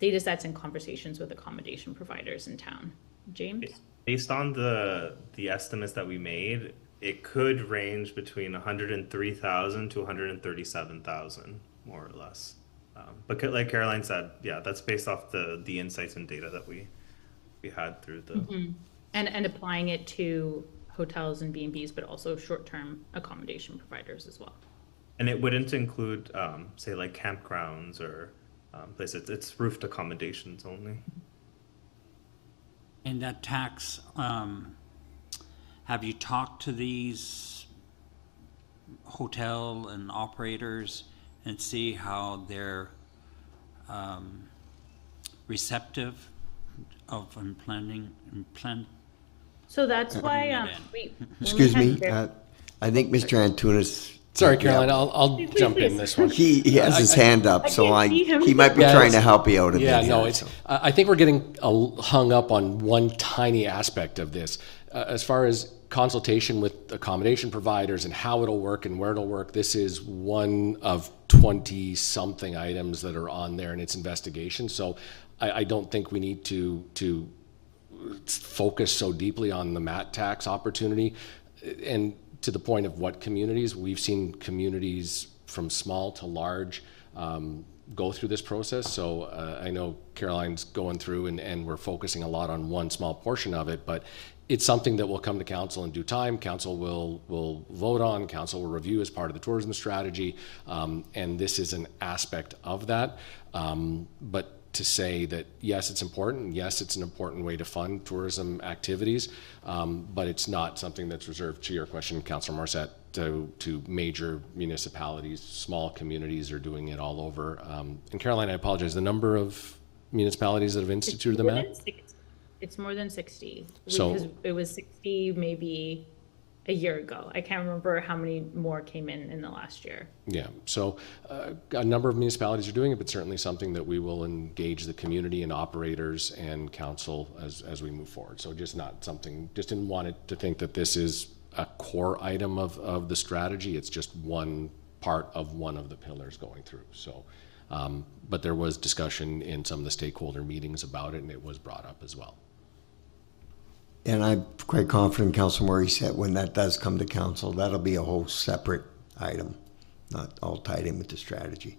data sets and conversations with accommodation providers in town. James? Based on the estimates that we made, it could range between 103,000 to 137,000, more or less. But like Caroline said, yeah, that's based off the insights and data that we had through the And applying it to hotels and B&Bs, but also short-term accommodation providers as well. And it wouldn't include, say, like campgrounds or places. It's roofed accommodations only. And that tax, have you talked to these hotel and operators and see how they're receptive of implementing? So that's why it we. Excuse when we me, had I think Mr. Antunes. Sorry, Caroline, Yeah. I'll Please, jump in please. this one. He has his hand up, so can't see him. he might be Yeah, trying it's- to help you out a bit. Yeah, here, no, it's, so. I think we're getting hung up on one tiny aspect of this. As far as consultation with accommodation providers and how it'll work and where it'll work, this is one of 20-something items that are on there in its investigation. So I don't think we need to focus so deeply on the MAT tax opportunity. And to the point of what communities, we've seen communities from small to large go through this process. So I know Caroline's going through and we're focusing a lot on one small portion of it, but it's something that will come to council in due time. Council will vote on, council will review as part of the tourism strategy. And this is an aspect of that. But to say that, yes, it's important. Yes, it's an important way to fund tourism activities. But it's not something that's reserved, to your question, Councillor Morissette, to major municipalities. Small communities are doing it all over. And Caroline, I apologize, the number of municipalities that have instituted the map? It's more than 60. So- Because it was 60 maybe a year ago. I can't remember how many more came in the last year. Yeah, so a number of municipalities are doing it, but certainly something that we will engage the community and operators and council as we move forward. So just not something, just didn't want it to think that this is a core item of the strategy. It's just one part of one of the pillars going through. So, but there was discussion in some of the stakeholder meetings about it, and it was brought up as well. And I'm quite confident, Councilor Murray said, when that does come to council, that'll be a whole separate item, not all tied in with the strategy.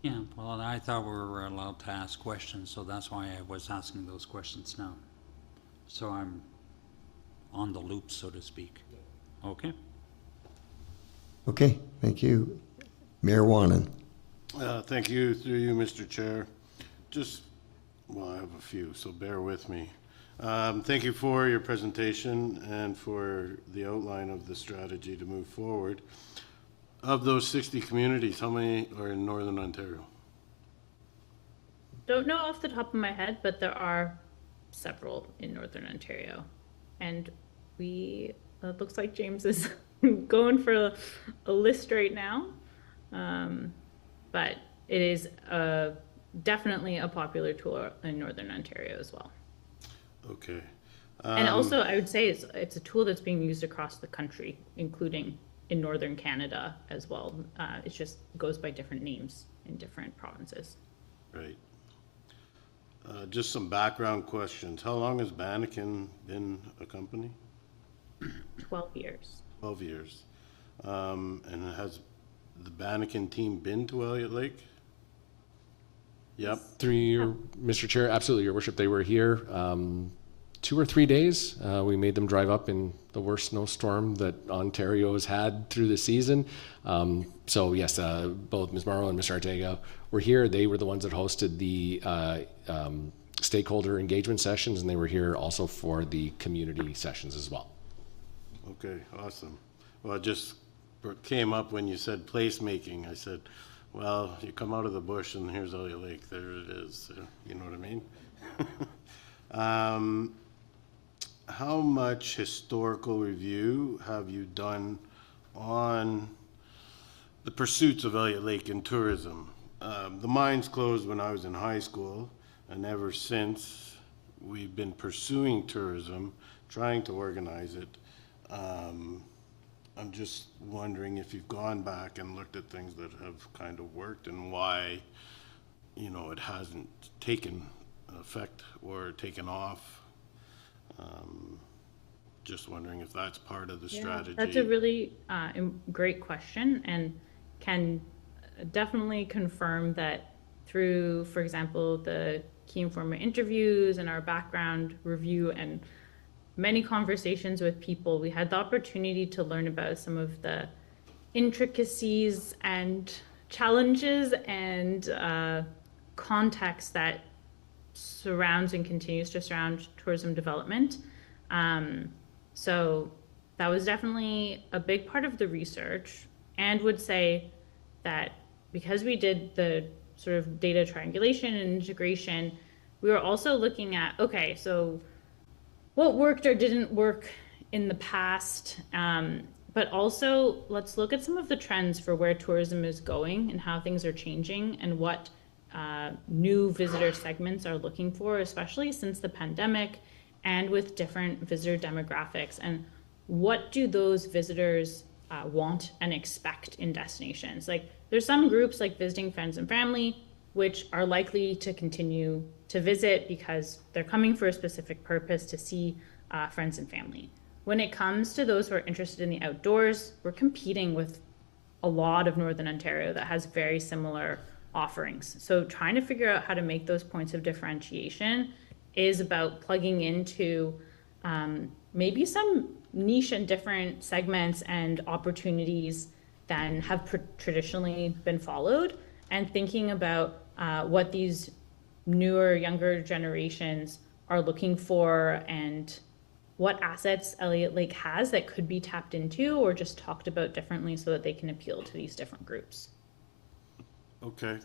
Yeah, well, I thought we were allowed to ask questions, so that's why I was asking those questions now. So I'm on the loop, so to speak. Okay? Okay, thank you. Mayor Wanan. Thank you, through you, Mr. Chair. Just, well, I have a few, so bear with me. Thank you for your presentation and for the outline of the strategy to move forward. Of those 60 communities, how many are in Northern Ontario? Don't know off the top of my head, but there are several in Northern Ontario. And it looks like James is going for a list right now. But it is definitely a popular tool in Northern Ontario as well. Okay. And also, I would say it's a tool that's being used across the country, including in Northern Canada as well. It just goes by different names in different provinces. Right. Just some background questions. How long has Banneken been a company? 12 years. 12 years. And has the Banneken team been to Elliot Lake? Yep. Through your, Mr. Chair, absolutely, Your Worship, they were here 2 or 3 days. We made them drive up in the worst snowstorm that Ontario has had through the season. So yes, both Ms. Morrow and Mr. Ortega were here. They were the ones that hosted the stakeholder engagement sessions, and they were here also for the community sessions as well. Okay, awesome. Well, it just came up when you said placemaking. I said, well, you come out of the bush and here's Elliot Lake. There it is. You know what I mean? how much historical review have you done on the pursuits of Elliot Lake in tourism? The mines closed when I was in high school, and ever since we've been pursuing tourism, trying to organize it. I'm just wondering if you've gone back and looked at things that have kind of worked and why, you know, it hasn't taken effect or taken off. Just wondering if that's part of the strategy. That's a really great question, and can definitely confirm that through, for example, the key informant interviews and our background review and many conversations with people, we had the opportunity to learn about some of the intricacies and challenges and context that surrounds and continues to surround tourism development. So that was definitely a big part of the research, and would say that because we did the sort of data triangulation and integration, we were also looking at, okay, so what worked or didn't work in the past, but also let's look at some of the trends for where tourism is going and how things are changing and what new visitor segments are looking for, especially since the pandemic and with different visitor demographics, and what do those visitors want and expect in destinations. Like, there's some groups like visiting friends and family, which are likely to continue to visit because they're coming for a specific purpose to see friends and family. When it comes to those who are interested in the outdoors, we're competing with a lot of Northern Ontario that has very similar offerings. So trying to figure out how to make those points of differentiation is about plugging into maybe some niche and different segments and opportunities than have traditionally been followed, and thinking about what these newer, younger generations are looking for and what assets Elliot Lake has that could be tapped into or just talked about differently so that they can appeal to these different groups. Okay.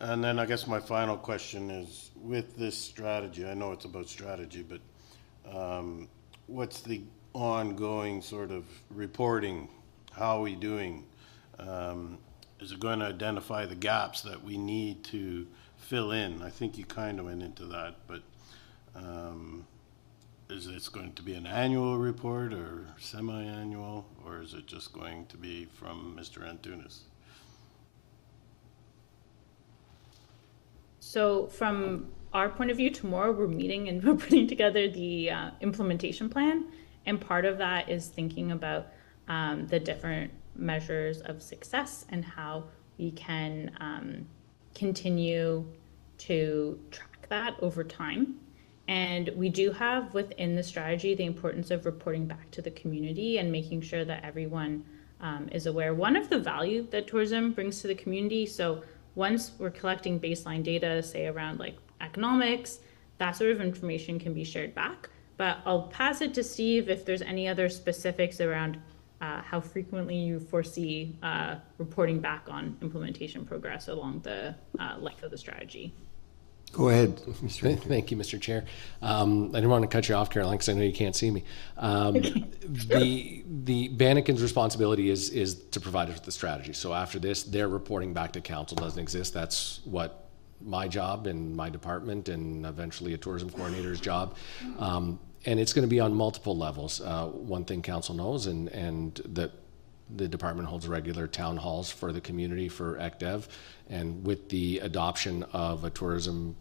And then I guess my final question is, with this strategy, I know it's about strategy, but what's the ongoing sort of reporting? How are we doing? Is it going to identify the gaps that we need to fill in? I think you kind of went into that, but is this going to be an annual report or semi-annual, or is it just going to be from Mr. Antunes? So from our point of view, tomorrow we're meeting and we're putting together the implementation plan. And part of that is thinking about the different measures of success and how we can continue to track that over time. And we do have within the strategy the importance of reporting back to the community and making sure that everyone is aware, one, of the value that tourism brings to the community. So once we're collecting baseline data, say around like economics, that sort of information can be shared back. But I'll pass it to Steve if there's any other specifics around how frequently you foresee reporting back on implementation progress along the life of the strategy. Go ahead, Mr. Thank you, Mr. Chair. I didn't want to cut you off, Caroline, because I know you can't see me. The Banneken's responsibility is to provide us with the strategy. So after this, their reporting back to council doesn't exist. That's what my job and my department and eventually a tourism coordinator's job. And it's going to be on multiple levels. One thing council knows, and that the department holds regular town halls for the community for ECDEV, and with the adoption of a tourism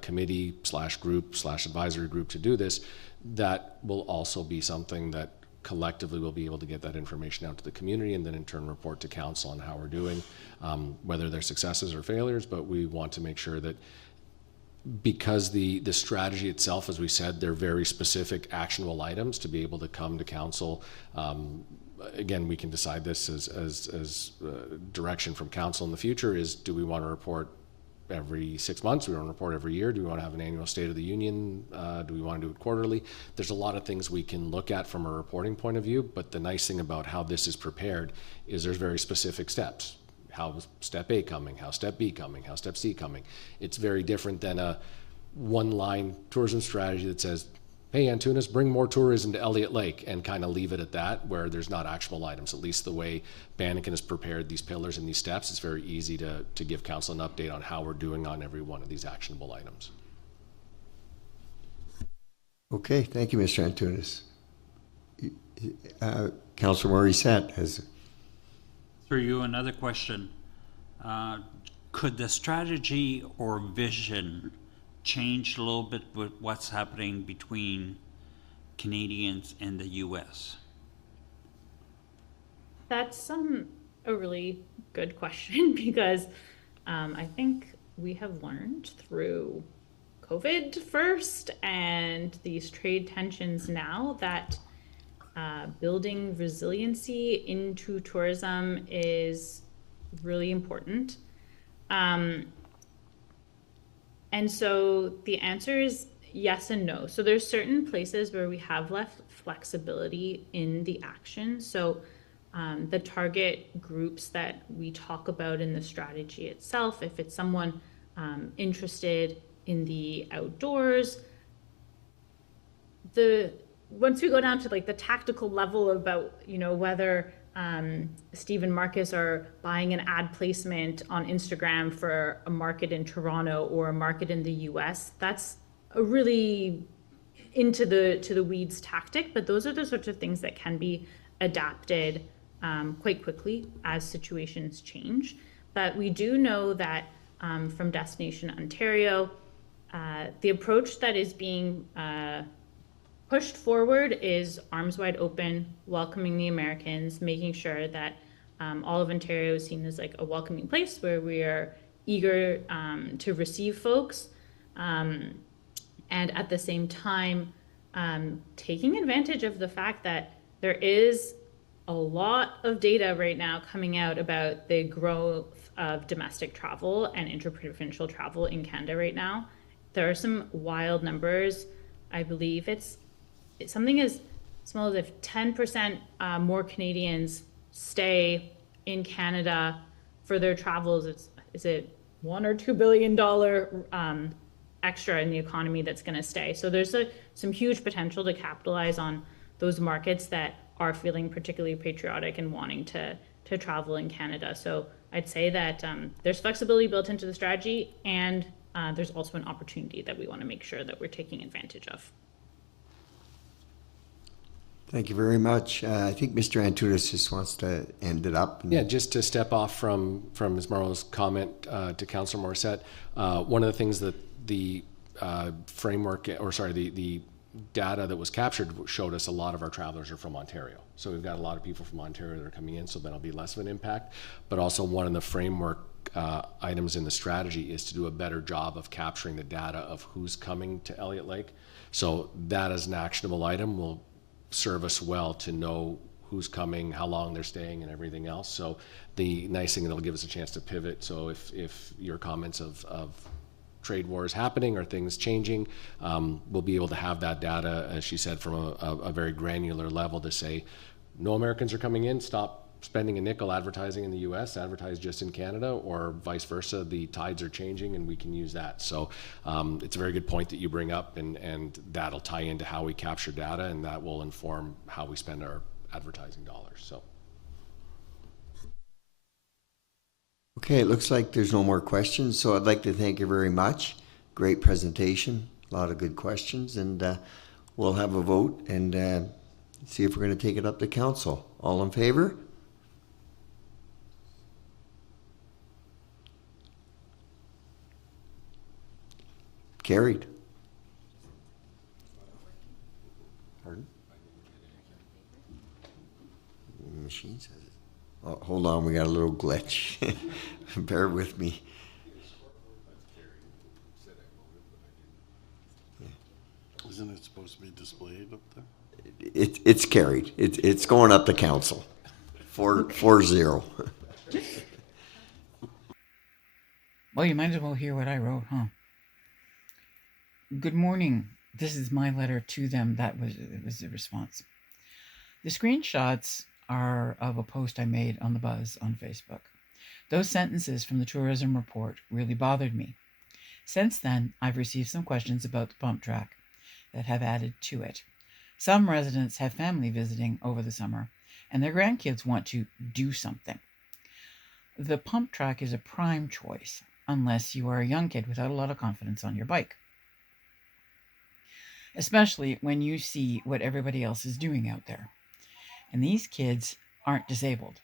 committee / group / advisory group to do this, that will also be something that collectively we'll be able to get that information out to the community and then in turn report to council on how we're doing, whether they're successes or failures. But we want to make sure that, because the strategy itself, as we said, they're very specific actionable items to be able to come to council. Again, we can decide this as direction from council in the future is, do we want to report every 6 months? Do we want to report every year? Do we want to have an annual State of the Union? Do we want to do it quarterly? There's a lot of things we can look at from a reporting point of view, but the nice thing about how this is prepared is there's very specific steps. How's step A coming? How's step B coming? How's step C coming? It's very different than a one-line tourism strategy that says, hey, Antunes, bring more tourism to Elliot Lake, and kind of leave it at that, where there's not actionable items. At least the way Banneken has prepared these pillars and these steps, it's very easy to give council an update on how we're doing on every one of these actionable items. Okay, thank you, Mr. Antunes. Councilor Morissette has. For you, another question. Could the strategy or vision change a little bit with what's happening between Canadians and the US? That's a really good question because I think we have learned through COVID first and these trade tensions now that building resiliency into tourism is really important. And so the answer is yes and no. So there's certain places where we have left flexibility in the action. So the target groups that we talk about in the strategy itself, if it's someone interested in the outdoors, once we go down to like the tactical level about, you know, whether Steve and Marcus are buying an ad placement on Instagram for a market in Toronto or a market in the US, that's a really into the weeds tactic, but those are the sorts of things that can be adapted quite quickly as situations change. But we do know that from Destination Ontario, the approach that is being pushed forward is arms wide open, welcoming the Americans, making sure that all of Ontario is seen as like a welcoming place where we are eager to receive folks. And at the same time, taking advantage of the fact that there is a lot of data right now coming out about the growth of domestic travel and interprovincial travel in Canada right now. There are some wild numbers. I believe it's something as small as if 10% more Canadians stay in Canada for their travels. Is it $1 or $2 billion extra in the economy that's going to stay? So there's some huge potential to capitalize on those markets that are feeling particularly patriotic and wanting to travel in Canada. So I'd say that there's flexibility built into the strategy, and there's also an opportunity that we want to make sure that we're taking advantage of. Thank you very much. I think Mr. Antunes just wants to end it up. Yeah, just to step off from Ms. Morrow's comment to Councillor Morissette, one of the things that the framework, or sorry, the data that was captured showed us a lot of our travelers are from Ontario. So we've got a lot of people from Ontario that are coming in, so that'll be less of an impact. But also one of the framework items in the strategy is to do a better job of capturing the data of who's coming to Elliot Lake. So that as an actionable item will serve us well to know who's coming, how long they're staying, and everything else. So the nice thing, it'll give us a chance to pivot. So if your comments of trade wars happening or things changing, we'll be able to have that data, as she said, from a very granular level to say, no Americans are coming in, stop spending a nickel advertising in the US, advertise just in Canada, or vice versa. The tides are changing and we can use that. So it's a very good point that you bring up, and that'll tie into how we capture data, and that will inform how we spend our advertising dollars. So. Okay, it looks like there's no more questions, so I'd like to thank you very much. Great presentation, a lot of good questions, and we'll have a vote and see if we're going to take it up to council. All in favor? Carried. Pardon? The machine says it. Oh, hold on, we got a little glitch. Bear with me. Isn't it supposed to be displayed up there? It's carried. It's going up to council. 4-0. Well, you might as well hear what I wrote, huh? Good morning. This is my letter to them. That was the response. The screenshots are of a post I made on the Buzz on Facebook. Those sentences from the tourism report really bothered me. Since then, I've received some questions about the pump track. that have added to it. Some residents have family visiting over the summer, and their grandkids want to do something. The pump track is a prime choice, unless you are a young kid without a lot of confidence on your bike, especially when you see what everybody else is doing out there. And these kids aren't disabled,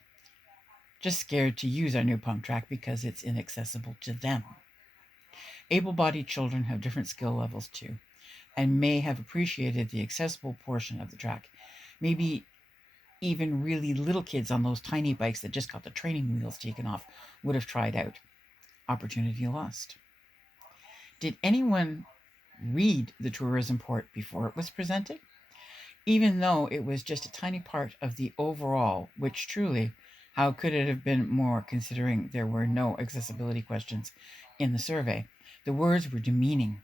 just scared to use our new pump track because it's inaccessible to them. Able-bodied children have different skill levels too, and may have appreciated the accessible portion of the track. Maybe even really little kids on those tiny bikes that just got the training wheels taken off would have tried out. Opportunity lost. Did anyone read the tourism report before it was presented? Even though it was just a tiny part of the overall, which truly, how could it have been more considering there were no accessibility questions in the survey? The words were demeaning.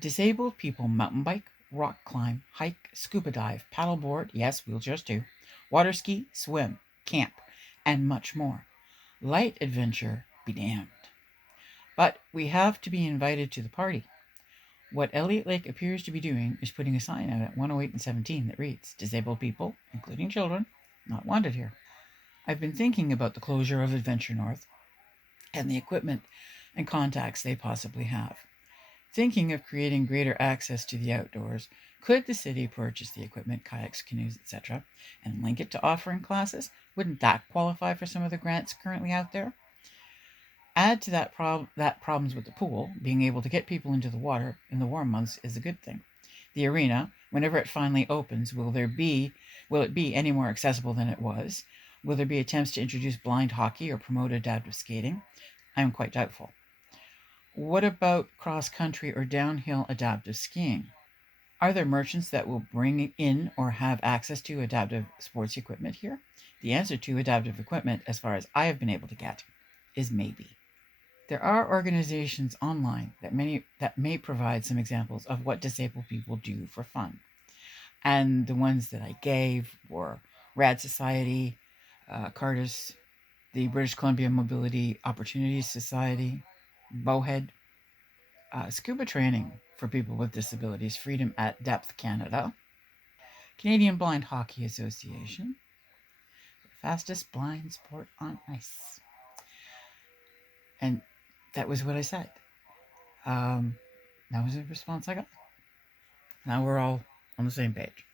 Disabled people mountain bike, rock climb, hike, scuba dive, paddleboard, yes, wheelchairs too, water ski, swim, camp, and much more. Light adventure be damned. But we have to be invited to the party. What Elliot Lake appears to be doing is putting a sign out at 108 and 17 that reads, "Disabled people, including children, not wanted here." I've been thinking about the closure of Adventure North and the equipment and contacts they possibly have. Thinking of creating greater access to the outdoors, could the city purchase the equipment, kayaks, canoes, etc., and link it to offering classes? Wouldn't that qualify for some of the grants currently out there? Add to that problems with the pool, being able to get people into the water in the warm months is a good thing. The arena, whenever it finally opens, will it be any more accessible than it was? Will there be attempts to introduce blind hockey or promote adaptive skating? I am quite doubtful. What about cross-country or downhill adaptive skiing? Are there merchants that will bring in or have access to adaptive sports equipment here? The answer to adaptive equipment, as far as I have been able to get, is maybe. There are organizations online that may provide some examples of what disabled people do for fun. And the ones that I gave were Rad Society, Cardis, the British Columbia Mobility Opportunities Society, Bowhead, scuba training for people with disabilities, Freedom at Depth Canada, Canadian Blind Hockey Association, the fastest blind sport on ice. And that was what I said. That was the response I got. Now we're all on the same page.